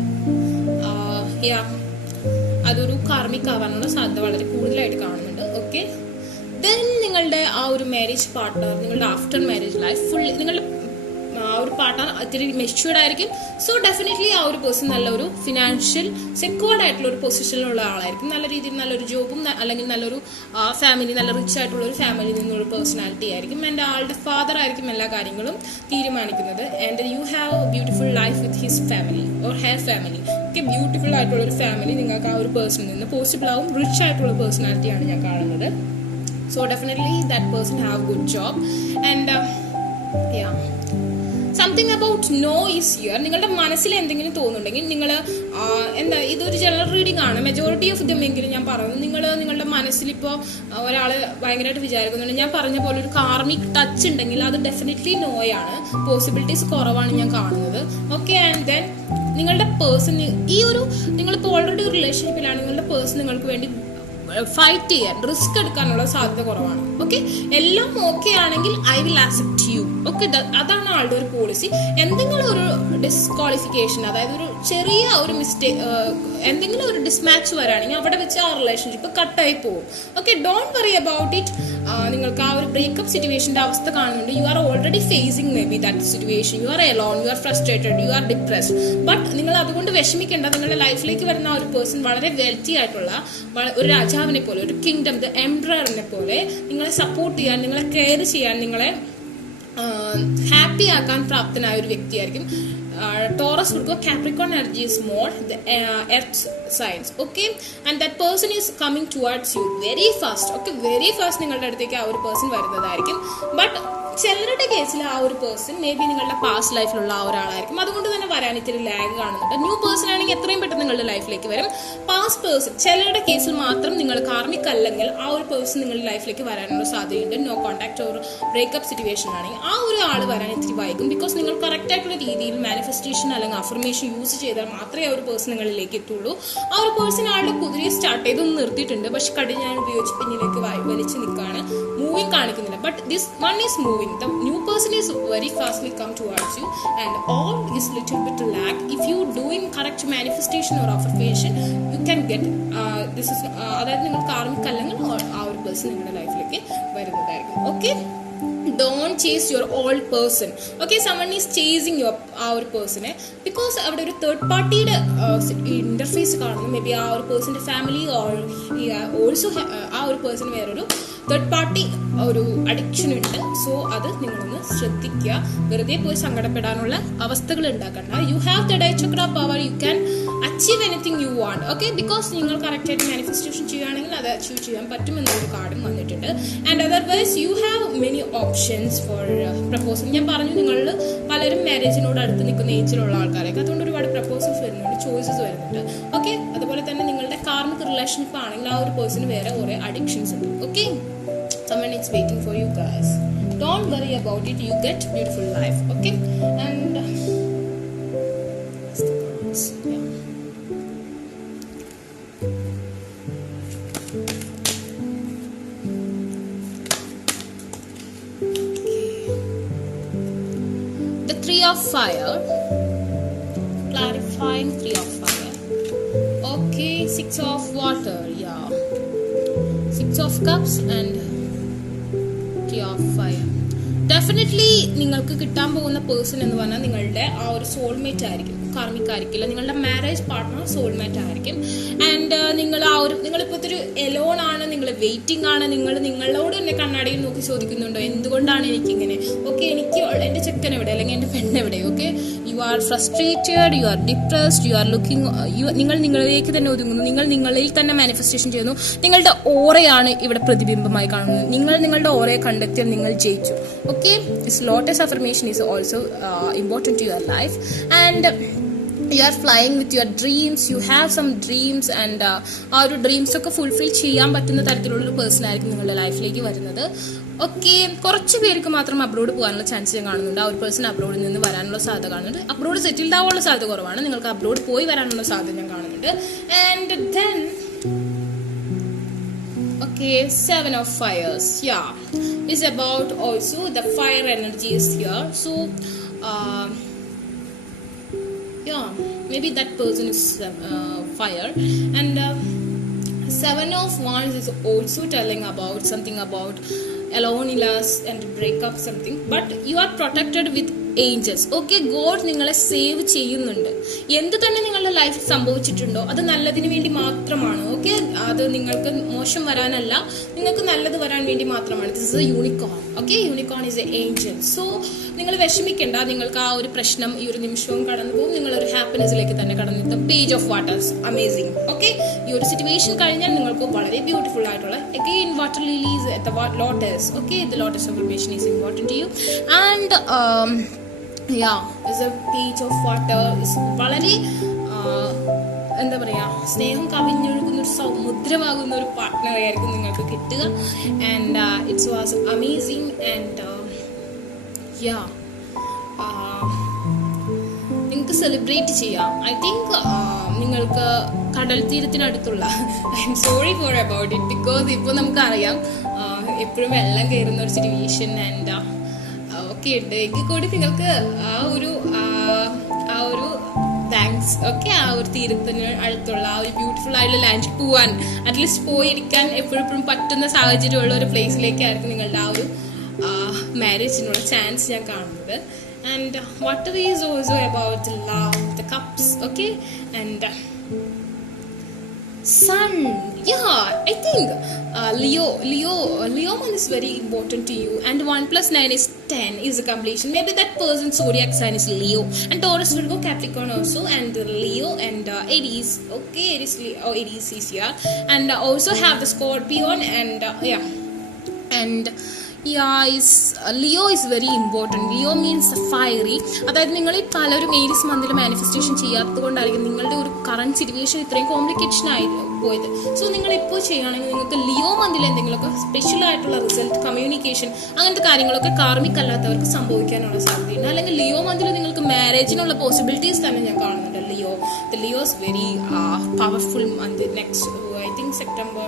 അതൊരു കാർമിക് ആവാനുള്ള സാധ്യത വളരെ കൂടുതലായിട്ട് കാണുന്നുണ്ട്. ഓക്കെ, ദെൻ നിങ്ങളുടെ ആ ഒരു മാരേജ് പാർട്ട്ണർ, നിങ്ങളുടെ ആഫ്റ്റർ മാരേജ് ലൈഫ് ഫുള്ളി നിങ്ങളുടെ ആ ഒരു പാർട്ട്ണർ ഒത്തിരി മെച്യൂർഡ് ആയിരിക്കും. സോ ഡെഫിനറ്റ്ലി ആ ഒരു പേഴ്സൺ നല്ലൊരു ഫിനാൻഷ്യൽ സെക്യൂർഡ് ആയിട്ടുള്ള ഒരു പൊസിഷനിലുള്ള ആളായിരിക്കും. നല്ല രീതിയിൽ നല്ലൊരു ജോബും അല്ലെങ്കിൽ നല്ലൊരു ഫാമിലി, നല്ല റിച്ച് ആയിട്ടുള്ള ഒരു ഫാമിലിയിൽ നിന്നുള്ള പേഴ്സണാലിറ്റി ആയിരിക്കും. ആൻഡ് ആളുടെ ഫാദർ ആയിരിക്കും എല്ലാ കാര്യങ്ങളും തീരുമാനിക്കുന്നത്. And you have A beautiful life with his family or hair family. Okay, beautiful ആയിട്ടുള്ള ഒരു ഫാമിലി നിങ്ങൾക്ക് ആ ഒരു പേഴ്സണിൽ നിന്ന് പോസിബിൾ ആവും. റിച്ച് ആയിട്ടുള്ള പേഴ്സണാലിറ്റിയാണ് ഞാൻ കാണുന്നത്. So definitely that person have good job. And something about no is here. നിങ്ങളുടെ മനസ്സിൽ എന്തെങ്കിലും തോന്നുന്നുണ്ടെങ്കിൽ നിങ്ങൾ ഇതൊരു ജനറൽ റീഡിംഗ് ആണ്, മെജോറിറ്റി ഓഫ് ദം എങ്കിലും ഞാൻ പറയുന്നത്, നിങ്ങളുടെ മനസ്സിലിപ്പോൾ ഒരാൾ ഭയങ്കരമായിട്ട് വിചാരിക്കുന്നുണ്ട്, ഞാൻ പറഞ്ഞ പോലെ ഒരു കാർമിക് ടച്ച് ഉണ്ടെങ്കിൽ അത് ഡെഫിനറ്റ്ലി നോയാണ്, പോസിബിലിറ്റീസ് കുറവാണ് ഞാൻ കാണുന്നത്. ഓക്കെ, ആൻഡ് ദെൻ നിങ്ങളുടെ പേഴ്സൺ നിങ്ങളിപ്പോൾ ഓൾറെഡി ഒരു റിലേഷൻഷിപ്പിലാണ്, നിങ്ങളുടെ പേഴ്സൺ നിങ്ങൾക്ക് വേണ്ടി ഫൈറ്റ് ചെയ്യാൻ, റിസ്ക് എടുക്കാനുള്ള സാധ്യത കുറവാണ്. ഓക്കെ, എല്ലാം ഓക്കെ ആണെങ്കിൽ I will accept you. Okay, അതാണ് ആളുടെ ഒരു പോളിസി. എന്തെങ്കിലും ഒരു ഡിസ്ക്വാളിഫിക്കേഷൻ, അതായത് ഒരു ചെറിയ ഒരു മിസ്റ്റേക്ക്, എന്തെങ്കിലും ഒരു ഡിസ്മാച്ച് വരാണെങ്കിൽ അവിടെ വെച്ച് ആ റിലേഷൻഷിപ്പ് കട്ടായി പോകും. Okay, don't worry about it. നിങ്ങൾക്ക് ആ ഒരു ബ്രേക്കപ്പ് സിറ്റുവേഷൻ്റെ അവസ്ഥ കാണുന്നുണ്ട്. You are already facing maybe that situation. You are alone, you are frustrated, you are depressed. But നിങ്ങൾ അതുകൊണ്ട് വിഷമിക്കേണ്ട. നിങ്ങളുടെ ലൈഫിലേക്ക് വരുന്ന ആ ഒരു പേഴ്സൺ വളരെ വെൽത്തി ആയിട്ടുള്ള ഒരു രാജാവിനെ പോലെ, ഒരു കിങ്ഡം, ദ എംപററിനെ പോലെ നിങ്ങളെ സപ്പോർട്ട് ചെയ്യാൻ, നിങ്ങളെ കെയർ ചെയ്യാൻ, നിങ്ങളെ ഹാപ്പി ആക്കാൻ പ്രാപ്തനായ ഒരു വ്യക്തിയായിരിക്കും. Taurus would go Capricorn energy is more the earth signs. Okay, and that person is coming towards you very fast. Okay, very fast നിങ്ങളുടെ അടുത്തേക്ക് ആ ഒരു പേഴ്സൺ വരുന്നതായിരിക്കും. ബട്ട് ചിലരുടെ കേസിൽ ആ ഒരു പേഴ്സൺ മേ ബി നിങ്ങളുടെ പാസ്റ്റ് ലൈഫിലുള്ള ആ ഒരാളായിരിക്കും. അതുകൊണ്ട് തന്നെ വരാൻ ഇത്തിരി ലാഗ് കാണുന്നുണ്ട്. ന്യൂ പേഴ്സൺ ആണെങ്കിൽ എത്രയും പെട്ടെന്ന് നിങ്ങളുടെ ലൈഫിലേക്ക് വരും. പാസ്റ്റ് പേഴ്സൺ ചിലരുടെ കേസിൽ മാത്രം നിങ്ങൾ കാർമിക് അല്ലെങ്കിൽ ആ ഒരു പേഴ്സൺ നിങ്ങളുടെ ലൈഫിലേക്ക് വരാനുള്ള സാധ്യതയുണ്ട്. No contact or breakup situation ആണെങ്കിൽ ആ ഒരു ആൾ വരാൻ ഇത്തിരി വൈകും. ബിക്കോസ് നിങ്ങൾ കറക്റ്റ് ആയിട്ടുള്ള രീതിയിൽ മാനിഫെസ്റ്റേഷൻ അല്ലെങ്കിൽ അഫർമേഷൻ യൂസ് ചെയ്താൽ മാത്രമേ ആ ഒരു പേഴ്സൺ നിങ്ങളിലേക്ക് എത്തുള്ളൂ. ആ ഒരു പേഴ്സൺ ആളുടെ കുതിരയെ സ്റ്റാർട്ട് ചെയ്തൊന്ന് നിർത്തിയിട്ടുണ്ട്, പക്ഷെ കടി ഞാൻ ഉപയോഗിച്ച് പിന്നിലേക്ക് വലിച്ച് നിൽക്കുകയാണ്, മൂവിങ് കാണിക്കുന്നില്ല. But this one is moving. The new person is very fastly come towards you, and all is little bit lack. If you doing correct manifestation or affirmation, you can get this is അതായത് നിങ്ങൾ karmic അല്ലെങ്കിൽ ആ ഒരു person നിങ്ങളുടെ ലൈഫിലേക്ക് വരുന്നതായിരിക്കും. Okay, don't chase your old person. Okay, someone is chasing your ആ ഒരു പേഴ്സണെ, ബിക്കോസ് അവിടെ ഒരു തേർഡ് പാർട്ടിയുടെ ഇന്റർഫേസ് കാണുന്നു. മേ ബി ആ ഒരു പേഴ്സന്റെ ഫാമിലി ഓർ ഓൾസോ ആ ഒരു പേഴ്സൺ വേറൊരു തേർഡ് പാർട്ടി ഒരു അഡിക്ഷൻ ഉണ്ട്. സോ അത് നിങ്ങളൊന്ന് ശ്രദ്ധിക്കുക. വെറുതെ പോയി സങ്കടപ്പെടാനുള്ള അവസ്ഥകൾ ഉണ്ടാക്കണ്ട. You have the die chakra power, you can achieve anything you want. Okay, because നിങ്ങൾ കറക്റ്റായിട്ട് മാനിഫെസ്റ്റേഷൻ ചെയ്യുകയാണെങ്കിൽ അത് അച്ചീവ് ചെയ്യാൻ പറ്റുമെന്നൊരു കാർഡും വന്നിട്ടുണ്ട്. And otherwise you have many options four proposal. ഞാൻ പറഞ്ഞു, നിങ്ങളിൽ പലരും മാരേജിനോട് അടുത്ത് നിൽക്കുന്ന ഏജിലുള്ള ആൾക്കാരൊക്കെ, അതുകൊണ്ട് ഒരുപാട് പ്രപ്പോസൽസ് വരുന്നുണ്ട്, ചോയ്സസ് വരുന്നുണ്ട്. ഓക്കെ, അതുപോലെ തന്നെ നിങ്ങളുടെ കാർമിക് റിലേഷൻഷിപ്പ് ആണെങ്കിൽ ആ ഒരു പേഴ്സണ് വേറെ കുറേ അഡിക്ഷൻസ് ഉണ്ട്. Okay, someone is waiting for you guys. Don't worry about it, you get beautiful life. Okay, and yeah. The 3 of fire, clarifying 3 of fire. Okay, 6 of water, yeah, 6 of cups and 3 of fire. Definitely നിങ്ങൾക്ക് കിട്ടാൻ പോകുന്ന person എന്ന് പറഞ്ഞാൽ നിങ്ങളുടെ ആ ഒരു soulmate ആയിരിക്കും, karmic ആയിരിക്കില്ല. നിങ്ങളുടെ മാരേജ് പാർട്ട്ണർ സോൾമേറ്റ് ആയിരിക്കും. ആൻഡ് നിങ്ങളിപ്പോൾ ഇതൊരു എലോൺ ആണ്, നിങ്ങൾ വെയിറ്റിംഗ് ആണ്. നിങ്ങളോട് തന്നെ കണ്ണാടിയിൽ നോക്കി ചോദിക്കുന്നുണ്ടോ എന്തുകൊണ്ടാണ് എനിക്കിങ്ങനെ. ഓക്കെ, എനിക്ക് എൻ്റെ ചെക്കൻ എവിടെ അല്ലെങ്കിൽ എൻ്റെ പെണ്ണെവിടെ. Okay, you are frustrated, you are depressed, you are looking, നിങ്ങൾ നിങ്ങളിലേക്ക് തന്നെ ഒതുങ്ങുന്നു, നിങ്ങൾ നിങ്ങളിൽ തന്നെ മാനിഫെസ്റ്റേഷൻ ചെയ്യുന്നു. നിങ്ങളുടെ ഓറയാണ് ഇവിടെ പ്രതിബിംബമായി കാണുന്നത്. നിങ്ങൾ നിങ്ങളുടെ ഓറയെ കണ്ടെത്തിയാൽ നിങ്ങൾ ജയിച്ചു. Okay, this lotus affirmation is also important to your life. And you are flying with your dreams, you have some dreams, and ആ ഒരു ഡ്രീംസ് ഒക്കെ ഫുൾഫിൽ ചെയ്യാൻ പറ്റുന്ന തരത്തിലുള്ളൊരു പേഴ്സൺ ആയിരിക്കും നിങ്ങളുടെ ലൈഫിലേക്ക് വരുന്നത്. ഓക്കെ, കുറച്ച് പേർക്ക് മാത്രം അബ്രോഡ് പോകാനുള്ള ചാൻസ് ഞാൻ കാണുന്നുണ്ട്. ആ ഒരു പേഴ്സൺ അബ്രോഡിൽ നിന്ന് വരാനുള്ള സാധ്യത കാണുന്നുണ്ട്. അബ്രോഡ് സെറ്റിൽഡ് ആവാനുള്ള സാധ്യത കുറവാണ്. നിങ്ങൾക്ക് അബ്രോഡ് പോയി വരാനുള്ള സാധ്യത ഞാൻ കാണുന്നുണ്ട്. And then okay, 7 of fires, yeah, is about also the fire energy is here. So yeah, maybe that person is fire. And 7 of wands is also telling about something about loneliness and break up something, but you are protected with angels. Okay, God നിങ്ങളെ save ചെയ്യുന്നുണ്ട്. എന്ത് തന്നെ നിങ്ങളുടെ ലൈഫിൽ സംഭവിച്ചിട്ടുണ്ടോ അത് നല്ലതിന് വേണ്ടി മാത്രമാണ്. ഓക്കെ, അത് നിങ്ങൾക്ക് മോശം വരാനല്ല, നിങ്ങൾക്ക് നല്ലത് വരാൻ വേണ്ടി മാത്രമാണ്. This is A unicorn. Okay, unicorn is A Angel. So നിങ്ങൾ വിഷമിക്കേണ്ട, നിങ്ങൾക്ക് ആ ഒരു പ്രശ്നം ഈ ഒരു നിമിഷവും കടന്നു പോകും. നിങ്ങളൊരു ഹാപ്പിനെസ്സിലേക്ക് തന്നെ കടന്നെത്തും. Page of waters, amazing. Okay, ഈ ഒരു സിറ്റുവേഷൻ കഴിഞ്ഞാൽ നിങ്ങൾക്ക് വളരെ ബ്യൂട്ടിഫുൾ ആയിട്ടുള്ള again water lilies at the lotus. Okay, the lotus affirmation is important to you. And is a page of water is വളരെ എന്താ പറയുക, സ്നേഹം കവിഞ്ഞൊഴുകുന്ന ഒരു സമുദ്രമാകുന്ന ഒരു പാർട്ട്ണറെ ആയിരിക്കും നിങ്ങൾക്ക് കിട്ടുക. And it's was amazing. And നിങ്ങൾക്ക് സെലിബ്രേറ്റ് ചെയ്യാം. ഐ തിങ്ക് നിങ്ങൾക്ക് കടൽ തീരത്തിനടുത്തുള്ള, I am sorry for about it, because ഇപ്പോൾ നമുക്കറിയാം എപ്പോഴും വെള്ളം കയറുന്ന ഒരു സിറ്റുവേഷൻ. ആൻഡ് ഒക്കെ ഉണ്ട്. എങ്കിൽ കൂടി നിങ്ങൾക്ക് ആ ഒരു താങ്ക്സ്. ഓക്കെ, ആ ഒരു തീരത്തിന് അടുത്തുള്ള ആ ഒരു ബ്യൂട്ടിഫുൾ ആയിട്ടുള്ള ലാൻഡിൽ പോവാൻ, അറ്റ്ലീസ്റ്റ് പോയിരിക്കാൻ എപ്പോഴും പറ്റുന്ന സാഹചര്യമുള്ള ഒരു പ്ലേസിലേക്കായിരിക്കും നിങ്ങളുടെ ആ ഒരു മാരേജിനുള്ള ചാൻസ് ഞാൻ കാണുന്നത്. And water is also about love, the cups. Okay, and sun, I think Leo month is very important to you. And 1 + 9 is 10 is a completion. Maybe that person's zodiac sign is Leo, and Taurus, Virgo, Capricorn also, and Leo and Aries. Okay, Aries is here. And also have the Scorpion. And Leo is very important. Leo means fairy. അതായത് നിങ്ങൾ ഈ പലരും Aries മന്തിൽ manifestation ചെയ്യാത്തത് കൊണ്ടായിരിക്കും നിങ്ങളുടെ ഒരു current situation ഇത്രയും complication ആയി പോയത്. സോ നിങ്ങൾ ഇപ്പോൾ ചെയ്യുകയാണെങ്കിൽ നിങ്ങൾക്ക് ലിയോ മന്തിൽ എന്തെങ്കിലുമൊക്കെ സ്പെഷ്യൽ ആയിട്ടുള്ള റിസൾട്ട്, കമ്മ്യൂണിക്കേഷൻ, അങ്ങനത്തെ കാര്യങ്ങളൊക്കെ കാർമിക് അല്ലാത്തവർക്ക് സംഭവിക്കാനുള്ള സാധ്യതയുണ്ട്. അല്ലെങ്കിൽ ലിയോ മന്തിൽ നിങ്ങൾക്ക് മാരേജിനുള്ള പോസിബിലിറ്റീസ് തന്നെ ഞാൻ കാണുന്നുണ്ട്. Leo is very powerful month. Next I think September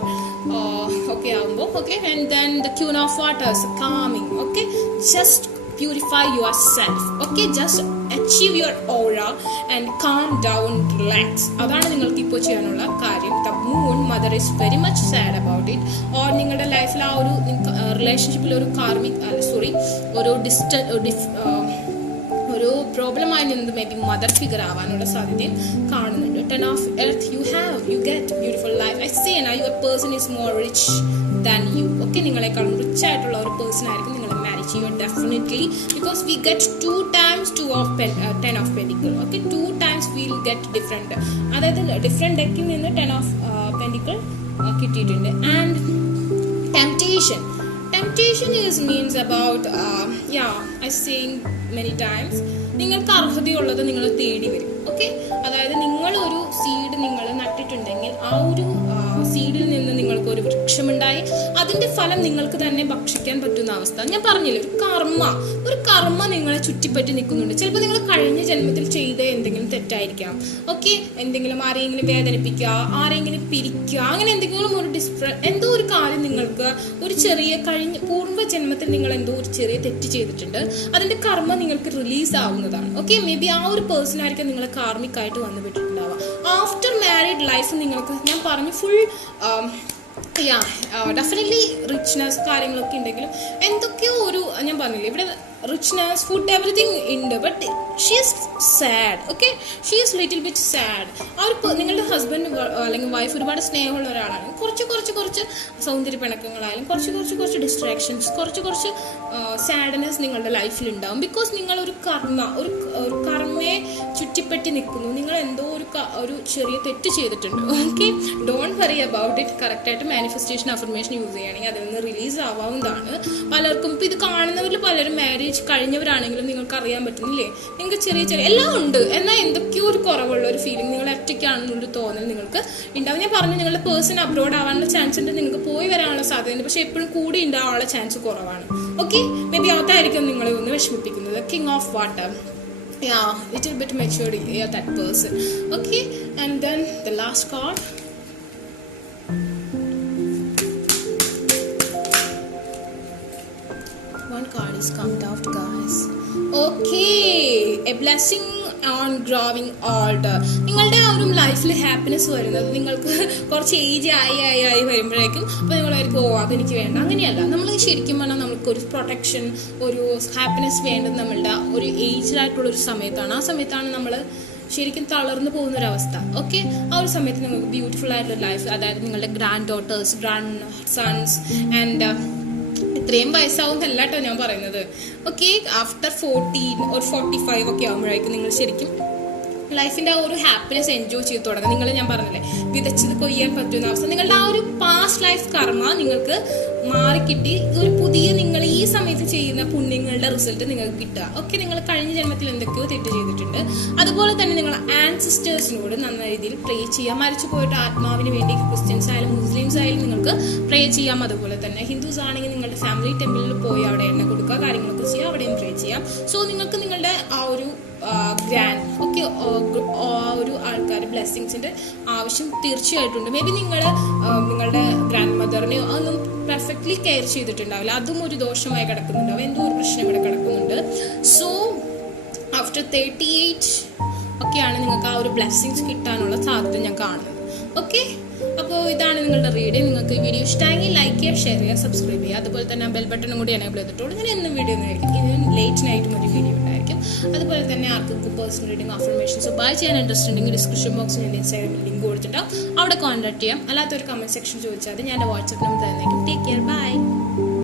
okay ആവുമ്പോൾ. Okay, and then the Queen of Waters, calming. Okay, just purify yourself. Okay, just achieve your aura and calm down, relax. അതാണ് നിങ്ങൾക്ക് ഇപ്പോൾ ചെയ്യാനുള്ള കാര്യം. The moon mother is very much sad about it. or നിങ്ങളുടെ ലൈഫിൽ ആ ഒരു റിലേഷൻഷിപ്പിൽ ഒരു കാർമിക് ഒരു ഒരു പ്രോബ്ലമായി നിന്ന് മേ ബി മദർ ഫിഗർ ആവാനുള്ള സാധ്യതയും കാണുന്നുണ്ട്. 10 of earth, you get beautiful life. I say now your person is more rich than you. Okay, നിങ്ങളെക്കാളും റിച്ച് ആയിട്ടുള്ള ഒരു പേഴ്സൺ ആയിരിക്കും നിങ്ങളെ മാരേജ് ചെയ്യുക definitely. Because we get 2 times 10 of pentacle. Okay, 2 times we'll get different, അതായത് different ഡെക്കിൽ നിന്ന് 10 of pentacle കിട്ടിയിട്ടുണ്ട്. And temptation is means about I saying many times, നിങ്ങൾക്ക് അർഹതയുള്ളത് നിങ്ങൾ തേടി വരും. ഓക്കെ, അതായത് നിങ്ങളൊരു സീഡ് നിങ്ങൾ നട്ടിട്ടുണ്ടെങ്കിൽ ആ ഒരു സീഡിൽ നിന്ന് നിങ്ങൾക്ക് ഒരു വൃക്ഷമുണ്ടായി അതിന്റെ ഫലം നിങ്ങൾക്ക് തന്നെ ഭക്ഷിക്കാൻ പറ്റുന്ന അവസ്ഥ. ഞാൻ പറഞ്ഞില്ലേ, ഒരു കർമ്മ നിങ്ങളെ ചുറ്റിപ്പറ്റി നിൽക്കുന്നുണ്ട്. ചിലപ്പോൾ നിങ്ങൾ കഴിഞ്ഞ ജന്മത്തിൽ ചെയ്ത എന്തെങ്കിലും തെറ്റായിരിക്കാം. ഓക്കെ, എന്തെങ്കിലും ആരെങ്കിലും വേദനിപ്പിക്കുക, ആരെങ്കിലും പിരിക്കുക, അങ്ങനെ എന്തെങ്കിലും എന്തോ ഒരു കാര്യം നിങ്ങൾക്ക് ഒരു ചെറിയ പൂർവ്വജന്മത്തിൽ നിങ്ങൾ എന്തോ ഒരു ചെറിയ തെറ്റ് ചെയ്തിട്ടുണ്ട്. അതിന്റെ കർമ്മ നിങ്ങൾക്ക് റിലീസ് ആവുന്നതാണ്. ഓക്കെ, മേ ബി ആ ഒരു പേഴ്സൺ ആയിരിക്കും നിങ്ങളെ കാർമിക്കായിട്ട് വന്നു വിട്ടിട്ടുണ്ടാവുക. ആഫ്റ്റർ മാരീഡ് ലൈഫ് നിങ്ങൾക്ക് ഞാൻ പറഞ്ഞു ഫുൾ ഡെഫിനറ്റ്ലി റിച്ച്നെസ് കാര്യങ്ങളൊക്കെ ഉണ്ടെങ്കിലും എന്തൊക്കെയോ ഒരു ഞാൻ പറഞ്ഞില്ലേ ഇവിടെ റിച്ച്നെസ്, ഫുഡ്, എവറിഥിങ് ഉണ്ട്. But she is sad. Okay, she is little bit sad. ആ ഒരു നിങ്ങളുടെ ഹസ്ബൻഡ് അല്ലെങ്കിൽ വൈഫ് ഒരുപാട് സ്നേഹമുള്ള ഒരാളാണ്. കുറച്ച് സൗന്ദര്യ പിണക്കങ്ങളായാലും കുറച്ച് ഡിസ്ട്രാക്ഷൻസ്, കുറച്ച് സാഡ്നെസ് നിങ്ങളുടെ ലൈഫിൽ ഉണ്ടാവും. ബിക്കോസ് നിങ്ങളൊരു ഒരു കർമ്മയെ ചുറ്റിപ്പറ്റി നിൽക്കുന്നു. നിങ്ങൾ എന്തോ ഒരു ചെറിയ തെറ്റ് ചെയ്തിട്ടുണ്ട്. Okay, don't worry about it. കറക്റ്റായിട്ട് മാനിഫെസ്റ്റേഷൻ അഫർമേഷൻ യൂസ് ചെയ്യുകയാണെങ്കിൽ അതിൽ നിന്ന് റിലീസ് ആവാവുന്നതാണ്. പലർക്കും ഇപ്പം ഇത് കാണുന്നവരിൽ പലരും മാരേജ് കഴിഞ്ഞവരാണെങ്കിലും നിങ്ങൾക്ക് അറിയാൻ പറ്റുന്നില്ലേ, നിങ്ങൾക്ക് ചെറിയ എല്ലാം ഉണ്ട്, എന്നാൽ എന്തൊക്കെയോ ഒരു കുറവുള്ള ഒരു ഫീലിംഗ്, നിങ്ങൾ ഒറ്റയ്ക്കാണെന്നുള്ളൊരു തോന്നൽ നിങ്ങൾക്ക് ഉണ്ടാവും. ഞാൻ പറഞ്ഞു, നിങ്ങളുടെ പേഴ്സൺ അബ്രോഡ് ആവാനുള്ള ചാൻസ് ഉണ്ട്, നിങ്ങൾക്ക് പോയി വരാനുള്ള സാധ്യതയുണ്ട്. പക്ഷെ എപ്പോഴും കൂടി ഉണ്ടാവാനുള്ള ചാൻസ് കുറവാണ്. ഓക്കെ, മേ ബി അതായിരിക്കും നിങ്ങളെ ഒന്ന് വിഷമിപ്പിക്കുന്നത്. King of water, yeah, little bit matured, yeah, that person. Okay, and then the last card. One card is come out, guys. Okay, a blessing on growing older. നിങ്ങളുടെ ആ ഒരു ലൈഫിൽ happiness വരുന്നത് നിങ്ങൾക്ക് കുറച്ച് ഏജ് ആയി വരുമ്പോഴേക്കും അപ്പോൾ നിങ്ങളായിരിക്കും അതെനിക്ക് വേണ്ട. അങ്ങനെയല്ല, നമ്മൾ ശരിക്കും പറഞ്ഞാൽ നമുക്കൊരു പ്രൊട്ടക്ഷൻ, ഒരു ഹാപ്പിനെസ് വേണ്ടത് നമ്മളുടെ ഒരു ഏജിലായിട്ടുള്ളൊരു സമയത്താണ്. ആ സമയത്താണ് നമ്മൾ ശരിക്കും തളർന്നു പോകുന്നൊരവസ്ഥ. ഓക്കെ, ആ ഒരു സമയത്ത് നിങ്ങൾക്ക് ബ്യൂട്ടിഫുൾ ആയിട്ടുള്ള ലൈഫ്, അതായത് നിങ്ങളുടെ granddaughters, grandsons and ഇത്രയും വയസ്സാവുന്നല്ല കേട്ടോ ഞാൻ പറയുന്നത്. ഓക്കെ, ആഫ്റ്റർ 14 or 45 ഒക്കെ ആകുമ്പോഴായിരിക്കും നിങ്ങൾ ശരിക്കും ലൈഫിൻ്റെ ആ ഒരു ഹാപ്പിനെസ് എൻജോയ് ചെയ്ത് തുടങ്ങുക. നിങ്ങൾ ഞാൻ പറഞ്ഞില്ലേ, വിതച്ചത് കൊയ്യാൻ പറ്റുന്ന അവസ്ഥ. നിങ്ങളുടെ ആ ഒരു പാസ്റ്റ് ലൈഫ് കർമ്മ നിങ്ങൾക്ക് മാറിക്കിട്ടി ഒരു പുതിയ നിങ്ങൾ ഈ സമയത്ത് ചെയ്യുന്ന പുണ്യങ്ങളുടെ റിസൾട്ട് നിങ്ങൾക്ക് കിട്ടുക. ഓക്കെ, നിങ്ങൾ കഴിഞ്ഞ ജന്മത്തിൽ എന്തൊക്കെയോ തെറ്റ് ചെയ്തിട്ടുണ്ട്. അതുപോലെ തന്നെ നിങ്ങൾ ആൻസിസ്റ്റേഴ്സിനോട് നന്ന രീതിയിൽ പ്രേ ചെയ്യാം. മരിച്ചു പോയിട്ട് ആത്മാവിന് വേണ്ടി ക്രിസ്ത്യൻസ് ആയാലും മുസ്ലിംസ് ആയാലും നിങ്ങൾക്ക് പ്രേ ചെയ്യാം. അതുപോലെ തന്നെ ഹിന്ദുസ് ആണെങ്കിൽ നിങ്ങളുടെ ഫാമിലി ടെമ്പിളിൽ പോയി അവിടെ എണ്ണ കൊടുക്കുക, കാര്യങ്ങളൊക്കെ ചെയ്യുക, അവിടെയും പ്രേ ചെയ്യാം. സോ നിങ്ങൾക്ക് നിങ്ങളുടെ ആ ഒരു ഗ്രാൻഡ് ഒക്കെ ഒരു ആൾക്കാർ ബ്ലെസ്സിങ്സിൻ്റെ ആവശ്യം തീർച്ചയായിട്ടുണ്ട്. മേ ബി നിങ്ങളുടെ ഗ്രാൻഡ് മദറിനെയോ അതൊന്നും പെർഫെക്റ്റ്ലി കെയർ ചെയ്തിട്ടുണ്ടാവില്ല, അതും ഒരു ദോഷമായി കിടക്കുന്നുണ്ടാവും, എന്തോ ഒരു പ്രശ്നം ഇവിടെ കിടക്കുന്നുണ്ട്. സോ ആഫ്റ്റർ 38 ഒക്കെയാണ് നിങ്ങൾക്ക് ആ ഒരു ബ്ലെസ്സിങ്സ് കിട്ടാനുള്ള സാധ്യത ഞാൻ കാണുന്നത്. ഓക്കെ, അപ്പോൾ ഇതാണ് നിങ്ങളുടെ റീഡിങ്. നിങ്ങൾക്ക് ഈ വീഡിയോ ഇഷ്ടമെങ്കിൽ ലൈക്ക് ചെയ്യുക, ഷെയർ ചെയ്യുക, സബ്സ്ക്രൈബ് ചെയ്യുക. അതുപോലെ തന്നെ ബെൽ ബട്ടണും കൂടി എനേബിൾ ചെയ്തിട്ടുള്ളൂ. ഞാൻ എന്നും വീഡിയോ ആയിരിക്കും, ഇതിന് ലേറ്റ് നൈറ്റും ഒരു വീഡിയോ ഉണ്ടായിരിക്കും. അതുപോലെ തന്നെ ആർക്കൊക്കെ പേഴ്സണൽ റീഡിങ് അഫർമേഷൻസ് ബൈ ചെയ്യാൻ ഇൻട്രസ്റ്റ് ഉണ്ടെങ്കിൽ ഡിസ്ക്രിപ്ഷൻ ബോക്സിൽ എൻ്റെ ഇൻസ്റ്റാഗ്രാമിൽ ലിങ്ക് കൊടുത്തിട്ടുണ്ടാവും, അവിടെ കോൺടാക്ട് ചെയ്യാം. അല്ലാത്തൊരു കമൻറ്റ് സെക്ഷൻ ചോദിച്ചാൽ ഞാൻ എൻ്റെ വാട്സ്ആപ്പ് നമ്പർ തന്നേക്കും. Take care, by.